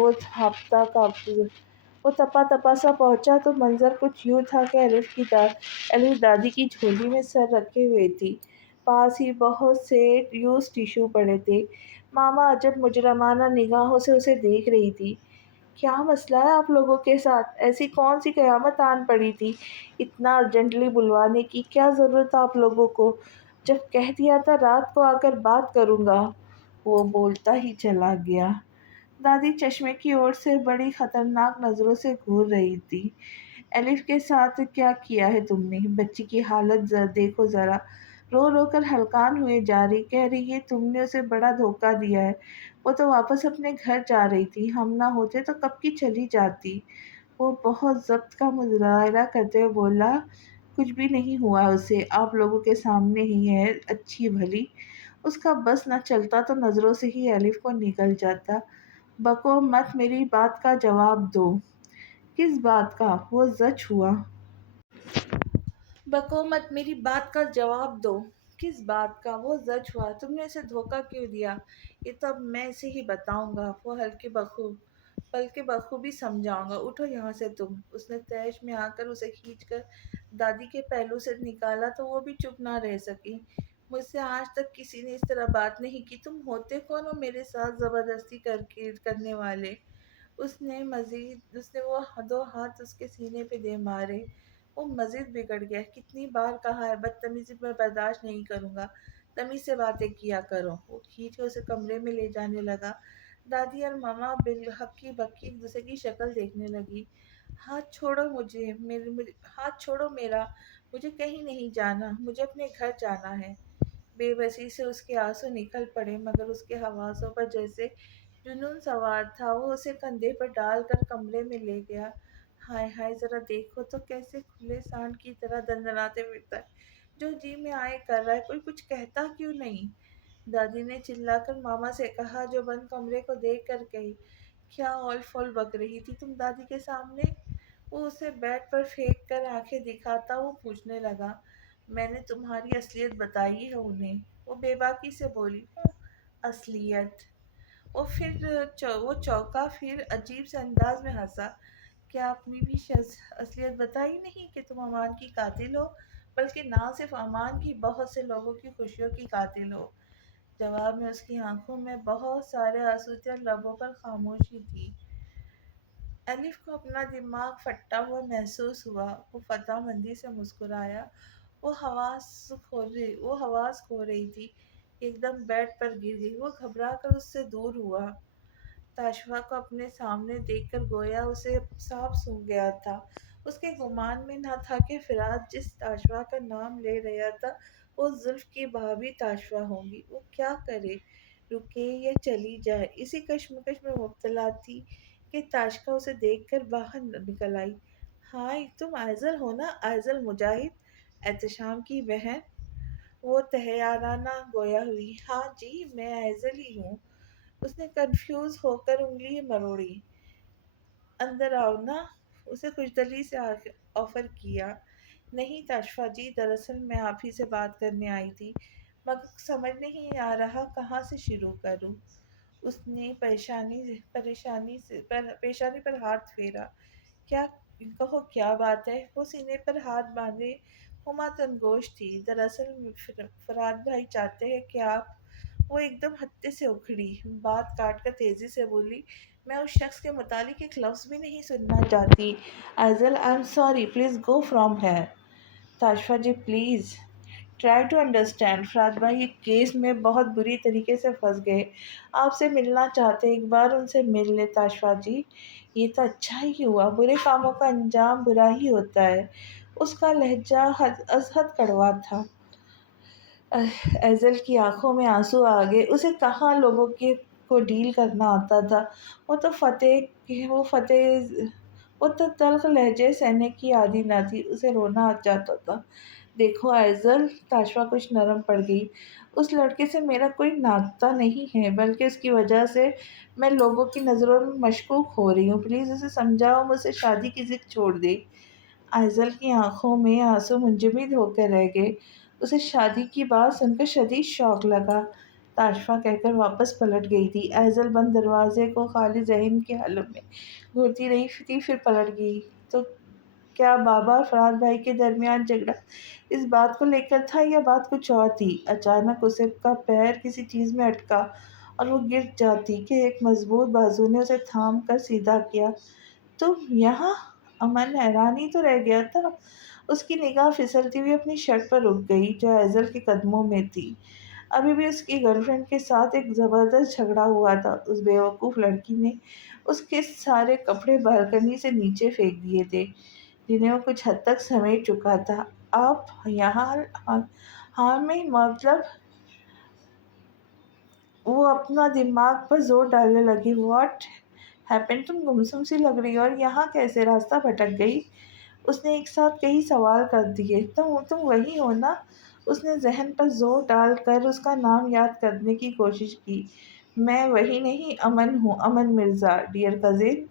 وہ تپا تپا سا پہنچا تو منظر کچھ یوں تھا کہ الف دادی کی جھولی میں سر رکھے ہوئے تھی، پاس ہی بہت سے یوز ٹشو پڑے تھے۔ ماما عجب مجرمانہ نگاہوں سے اسے دیکھ رہی تھی۔ کیا مسئلہ ہے آپ لوگوں کے ساتھ؟ ایسی کون سی قیامت آن پڑی تھی؟ اتنا ارجنٹلی بلوانے کی کیا ضرورت تھا آپ لوگوں کو؟ جب کہہ دیا تھا رات کو آ کر بات کروں گا۔ وہ بولتا ہی چلا گیا۔ دادی چشمے کی اوٹ سے بڑی خطرناک نظروں سے گھور رہی تھی۔ الف کے ساتھ کیا کیا ہے تم نے؟ بچی کی حالت دیکھو ذرا، رو رو کر ہلکان ہوئے جا رہی، کہہ رہی ہے تم نے اسے بڑا دھوکہ دیا ہے، وہ تو واپس اپنے گھر جا رہی تھی، ہم نہ ہوتے تو کب کی چلی جاتی۔ وہ بہت ضبط کا مظاہرہ کرتے ہوئے بولا، کچھ بھی نہیں ہوا اسے، آپ لوگوں کے سامنے ہی ہے اچھی بھلی۔ اس کا بس نہ چلتا تو نظروں سے ہی الف کو نکل جاتا۔ بکو مت، میری بات کا جواب دو۔ کس بات کا؟ وہ زچ ہوا۔ بکو مت، میری بات کا جواب دو۔ کس بات کا؟ وہ زچ ہوا۔ تم نے اسے دھوکہ کیوں دیا؟ یہ تو اب میں اسے ہی بتاؤں گا، وہ بلکہ بخوبی سمجھاؤں گا۔ اٹھو یہاں سے تم۔ اس نے تیش میں آ کر اسے کھینچ کر دادی کے پہلو سے نکالا تو وہ بھی چپ نہ رہ سکی۔ مجھ سے آج تک کسی نے اس طرح بات نہیں کی، تم ہوتے کون ہو میرے ساتھ زبردستی کرنے والے؟ اس نے وہ 2 ہاتھ اس کے سینے پہ دے مارے۔ وہ مزید بگڑ گیا۔ کتنی بار کہا ہے، بدتمیزی میں برداشت نہیں کروں گا، تمیز سے باتیں کیا کرو۔ وہ کھینچ کر اسے کمرے میں لے جانے لگا۔ دادی اور ماما ہکی بکی ایک دوسرے کی شکل دیکھنے لگی۔ ہاتھ چھوڑو میرا، مجھے کہیں نہیں جانا، مجھے اپنے گھر جانا ہے۔ بے بسی سے اس کے آنسو نکل پڑے، مگر اس کے حواسوں پر جیسے جنون سوار تھا۔ وہ اسے کندھے پر ڈال کر کمرے میں لے گیا۔ ہائے ہائے، ذرا دیکھو تو کیسے کھلے سانڈ کی طرح دندناتے پھرتا ہے، جو جی میں آئے کر رہا ہے، کوئی کچھ کہتا کیوں نہیں؟ دادی نے چلا کر ماما سے کہا، جو بند کمرے کو دیکھ کر کہی، کیا اول فول بک رہی تھی تم دادی کے سامنے؟ وہ اسے بیڈ پر پھینک کر آنکھیں دکھاتا وہ پوچھنے لگا، میں نے تمہاری اصلیت بتائی ہے انہیں؟ وہ بےباکی سے بولی، اصلیت۔ وہ چونکا، پھر عجیب سے انداز میں ہنسا۔ کیا اپنی بھی اصلیت بتائی نہیں کہ تم امان کی قاتل ہو، بلکہ نہ صرف امان کی، بہت سے لوگوں کی خوشیوں کی قاتل ہو؟ جواب میں اس کی آنکھوں میں بہت سارے آنسو تھے اور لبوں پر خاموشی تھی۔ الف کو اپنا دماغ پھٹا ہوا محسوس ہوا۔ وہ فتح مندی سے مسکرایا۔ وہ حواس کھو رہی تھی کہ ایک دم بیڈ پر گر گئی۔ وہ گھبرا کر اس سے دور ہوا۔ تاشفا کو اپنے سامنے دیکھ کر گویا اسے سانپ سونگھ گیا تھا۔ اس کے گمان میں نہ تھا کہ فرات جس تاشفا کا نام لے رہا تھا وہ زلف کی بھابھی تاشفا ہوگی۔ وہ کیا کرے، رکے یا چلی جائے، اسی کشمکش میں مبتلا تھی کہ تاشفا اسے دیکھ کر باہر نکل آئی۔ ہائے، تم آئزل ہو نا، آئزل مجاہد، احتشام کی بہن؟ وہ طیارانہ گویا ہوئی۔ ہاں جی، میں آئزل ہی ہوں۔ اس نے کنفیوز ہو کر انگلی مروڑی۔ اندر آؤ نا، اسے خوشدلی سے آفر کیا۔ نہیں تاشفا جی، دراصل میں آپ ہی سے بات کرنے آئی تھی، مگر سمجھ نہیں آ رہا کہاں سے شروع کروں۔ اس نے پیشانی پر ہاتھ پھیرا۔ کیا کہو، کیا بات ہے؟ وہ سینے پر ہاتھ باندھے ہما تنگوش تھی۔ دراصل فرات بھائی چاہتے ہیں کہ آپ… وہ ایک دم ہتے سے اکھڑی، بات کاٹ کر تیزی سے بولی، میں اس شخص کے متعلق ایک لفظ بھی نہیں سننا چاہتی۔ Aizal, I am sorry, please go from here. Tashfa ji please try to understand, Furat بھائی ایک کیس میں بہت بری طریقے سے پھنس گئے، آپ سے ملنا چاہتے، ایک بار ان سے مل لے۔ تاشفا جی، یہ تو اچھا ہی ہوا، برے کاموں کا انجام برا ہی ہوتا ہے۔ اس کا لہجہ از حد کڑوا تھا۔ ایزل کی آنکھوں میں آنسو آ گئے۔ اسے کہاں لوگوں کو ڈیل کرنا آتا تھا۔ وہ تو تلخ لہجے سہنے کی عادی نہ تھی۔ اسے رونا آ جاتا تھا۔ دیکھو آئزل، تاشفا کچھ نرم پڑ گئی، اس لڑکے سے میرا کوئی ناطہ نہیں ہے، بلکہ اس کی وجہ سے میں لوگوں کی نظروں میں مشکوک ہو رہی ہوں۔ پلیز اسے سمجھاؤ، مجھ سے شادی کی ضد چھوڑ دے۔ آئزل کی آنکھوں میں آنسو منجمد ہو کر رہ گئے۔ اسے شادی کی بات سن کر شدید شوق لگا۔ تاشفا کہہ کر واپس پلٹ گئی تھی۔ آئزل بند دروازے کو خالی ذہن کے حلم میں گھورتی رہی تھی، پھر پلٹ گئی۔ تو کیا بابا فرات بھائی کے درمیان جھگڑا اس بات کو لے کر تھا یا بات کچھ اور تھی؟ اچانک اسے کا پیر کسی چیز میں اٹکا اور وہ گر جاتی کہ ایک مضبوط بازو نے اسے تھام کر سیدھا کیا۔ تم یہاں؟ امن حیران ہی تو رہ گیا تھا۔ اس کی نگاہ پھسلتی ہوئی اپنی شرٹ پر رک گئی جو ایزل کے قدموں میں تھی۔ ابھی بھی اس کی گرل فرینڈ کے ساتھ ایک زبردست جھگڑا ہوا تھا۔ اس بیوقوف لڑکی نے اس کے سارے کپڑے بالکنی سے نیچے پھینک دیے تھے جنہیں وہ کچھ حد تک سمیٹ چکا تھا۔ آپ یہاں؟ ہاں میں مطلب… وہ اپنا دماغ پر زور ڈالنے لگی۔ What happen? تم گمسم سی لگ رہی ہو، اور یہاں کیسے؟ راستہ بھٹک گئی؟ اس نے ایک ساتھ کئی سوال کر دیے۔ تم وہی ہو نا؟ اس نے ذہن پر زور ڈال کر اس کا نام یاد کرنے کی کوشش کی۔ میں وہی نہیں، امن ہوں، امن مرزا، ڈیئر کزن۔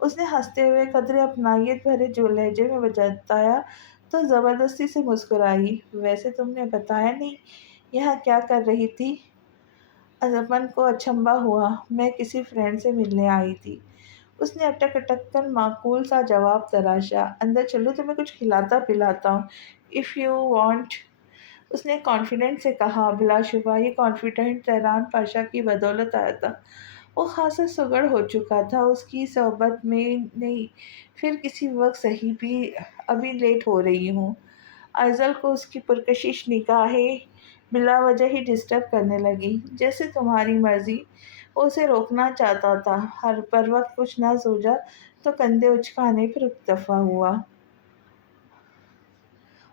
اس نے ہنستے ہوئے قدرے اپنائیت بھرے جو لہجے میں بتایا تو زبردستی سے مسکرائی۔ ویسے تم نے بتایا نہیں، یہاں کیا کر رہی تھی؟ امن کو اچنبھا ہوا۔ میں کسی فرینڈ سے ملنے آئی تھی۔ اس نے اٹک اٹک کر معقول سا جواب تراشا۔ اندر چلو، تمہیں کچھ کھلاتا پلاتا ہوں، اف یو وانٹ۔ اس نے کانفیڈنٹ سے کہا۔ بلا شبہ یہ کانفیڈنٹ تہران پاشا کی بدولت آیا تھا۔ وہ خاصا سگڑ ہو چکا تھا اس کی صحبت میں۔ نہیں، پھر کسی وقت صحیح بھی، ابھی لیٹ ہو رہی ہوں۔ آئزل کو اس کی پرکشش نگاہیں بلا وجہ ہی ڈسٹرب کرنے لگی۔ جیسے تمہاری مرضی۔ وہ اسے روکنا چاہتا تھا، پر وقت کچھ نہ سوجا تو کندھے اچکانے پر اکتفا ہوا۔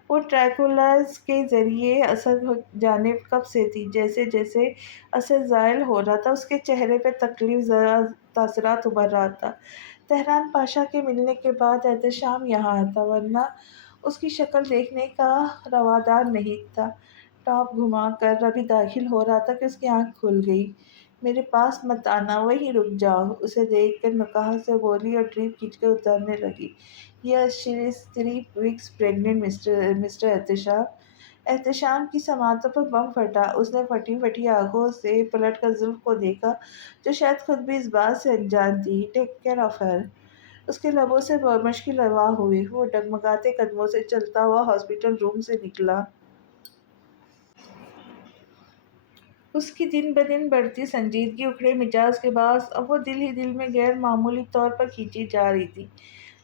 وہ ٹرانکولاز کے ذریعے اثر جانب کب سے تھی۔ جیسے جیسے اثر زائل ہو رہا تھا اس کے چہرے پہ تکلیف زدہ تاثرات ابھر رہا تھا۔ تہران پاشا کے ملنے کے بعد احتشام یہاں آتا، ورنہ اس کی شکل دیکھنے کا روادار نہیں تھا۔ ٹاپ گھما کر ابھی داخل ہو رہا تھا کہ اس کی آنکھ کھل گئی۔ میرے پاس مت آنا، وہیں رک جاؤ، اسے دیکھ کر نکاح سے بولی اور ڈریپ کھینچ کر اترنے لگی۔ Yes, she is 3 weeks pregnant mister Ehtesham. Ehtesham کی سماعتوں پر بم پھٹا۔ اس نے پھٹی پھٹی آنکھوں سے پلٹ کر زلف کو دیکھا جو شاید خود بھی اس بات سے انجان تھی۔ Take care of her. اس کے لبوں سے مشکل آواز ہوئی۔ وہ ڈگمگاتے قدموں سے چلتا ہوا ہاسپٹل روم سے نکلا۔ اس کی دن بدن بڑھتی سنجیدگی اکھڑے مزاج کے باعث اب وہ دل ہی دل میں غیر معمولی طور پر کھینچی جا رہی تھی۔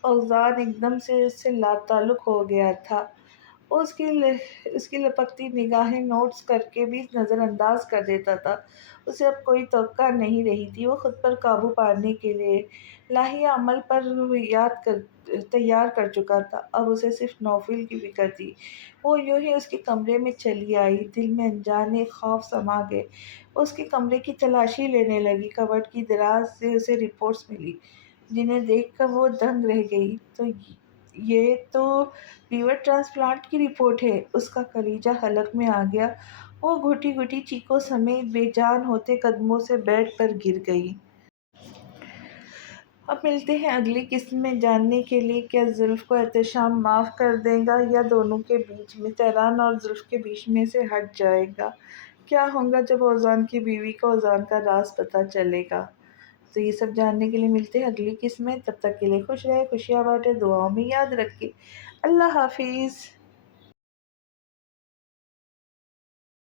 اوزان ایک دم سے اس سے لاتعلق ہو گیا تھا۔ وہ اس کی لپکتی نگاہیں نوٹس کر کے بھی نظر انداز کر دیتا تھا۔ اسے اب کوئی توقع نہیں رہی تھی۔ وہ خود پر قابو پانے کے لیے لائحہ عمل تیار کر چکا تھا۔ اب اسے صرف نوفل کی فکر تھی۔ وہ یوں ہی اس کے کمرے میں چلی آئی۔ دل میں انجانے خوف سما گئے۔ وہ اس کے کمرے کی تلاشی لینے لگی۔ کبرڈ کی دراز سے اسے رپورٹس ملی جنہیں دیکھ کر وہ دنگ رہ گئی۔ یہ تو لیور ٹرانسپلانٹ کی رپورٹ ہے۔ اس کا کلیجہ حلق میں آ گیا۔ وہ گھٹی گھٹی چیخوں سمیت بے جان ہوتے قدموں سے بیڈ پر گر گئی۔ اب ملتے ہیں اگلی قسط میں جاننے کے لیے کیا زلف کو احتشام معاف کر دے گا یا دونوں کے بیچ میں تہران اور زلف کے بیچ میں سے ہٹ جائے گا؟ کیا ہوگا جب اوزان کی بیوی کو اوزان کا راز پتہ چلے گا؟ تو یہ سب جاننے کے لیے ملتے ہیں اگلی قسط میں۔ تب تک کے لیے خوش رہے، خوشیاں بانٹے، دعاؤں میں یاد رکھے۔ اللہ حافظ۔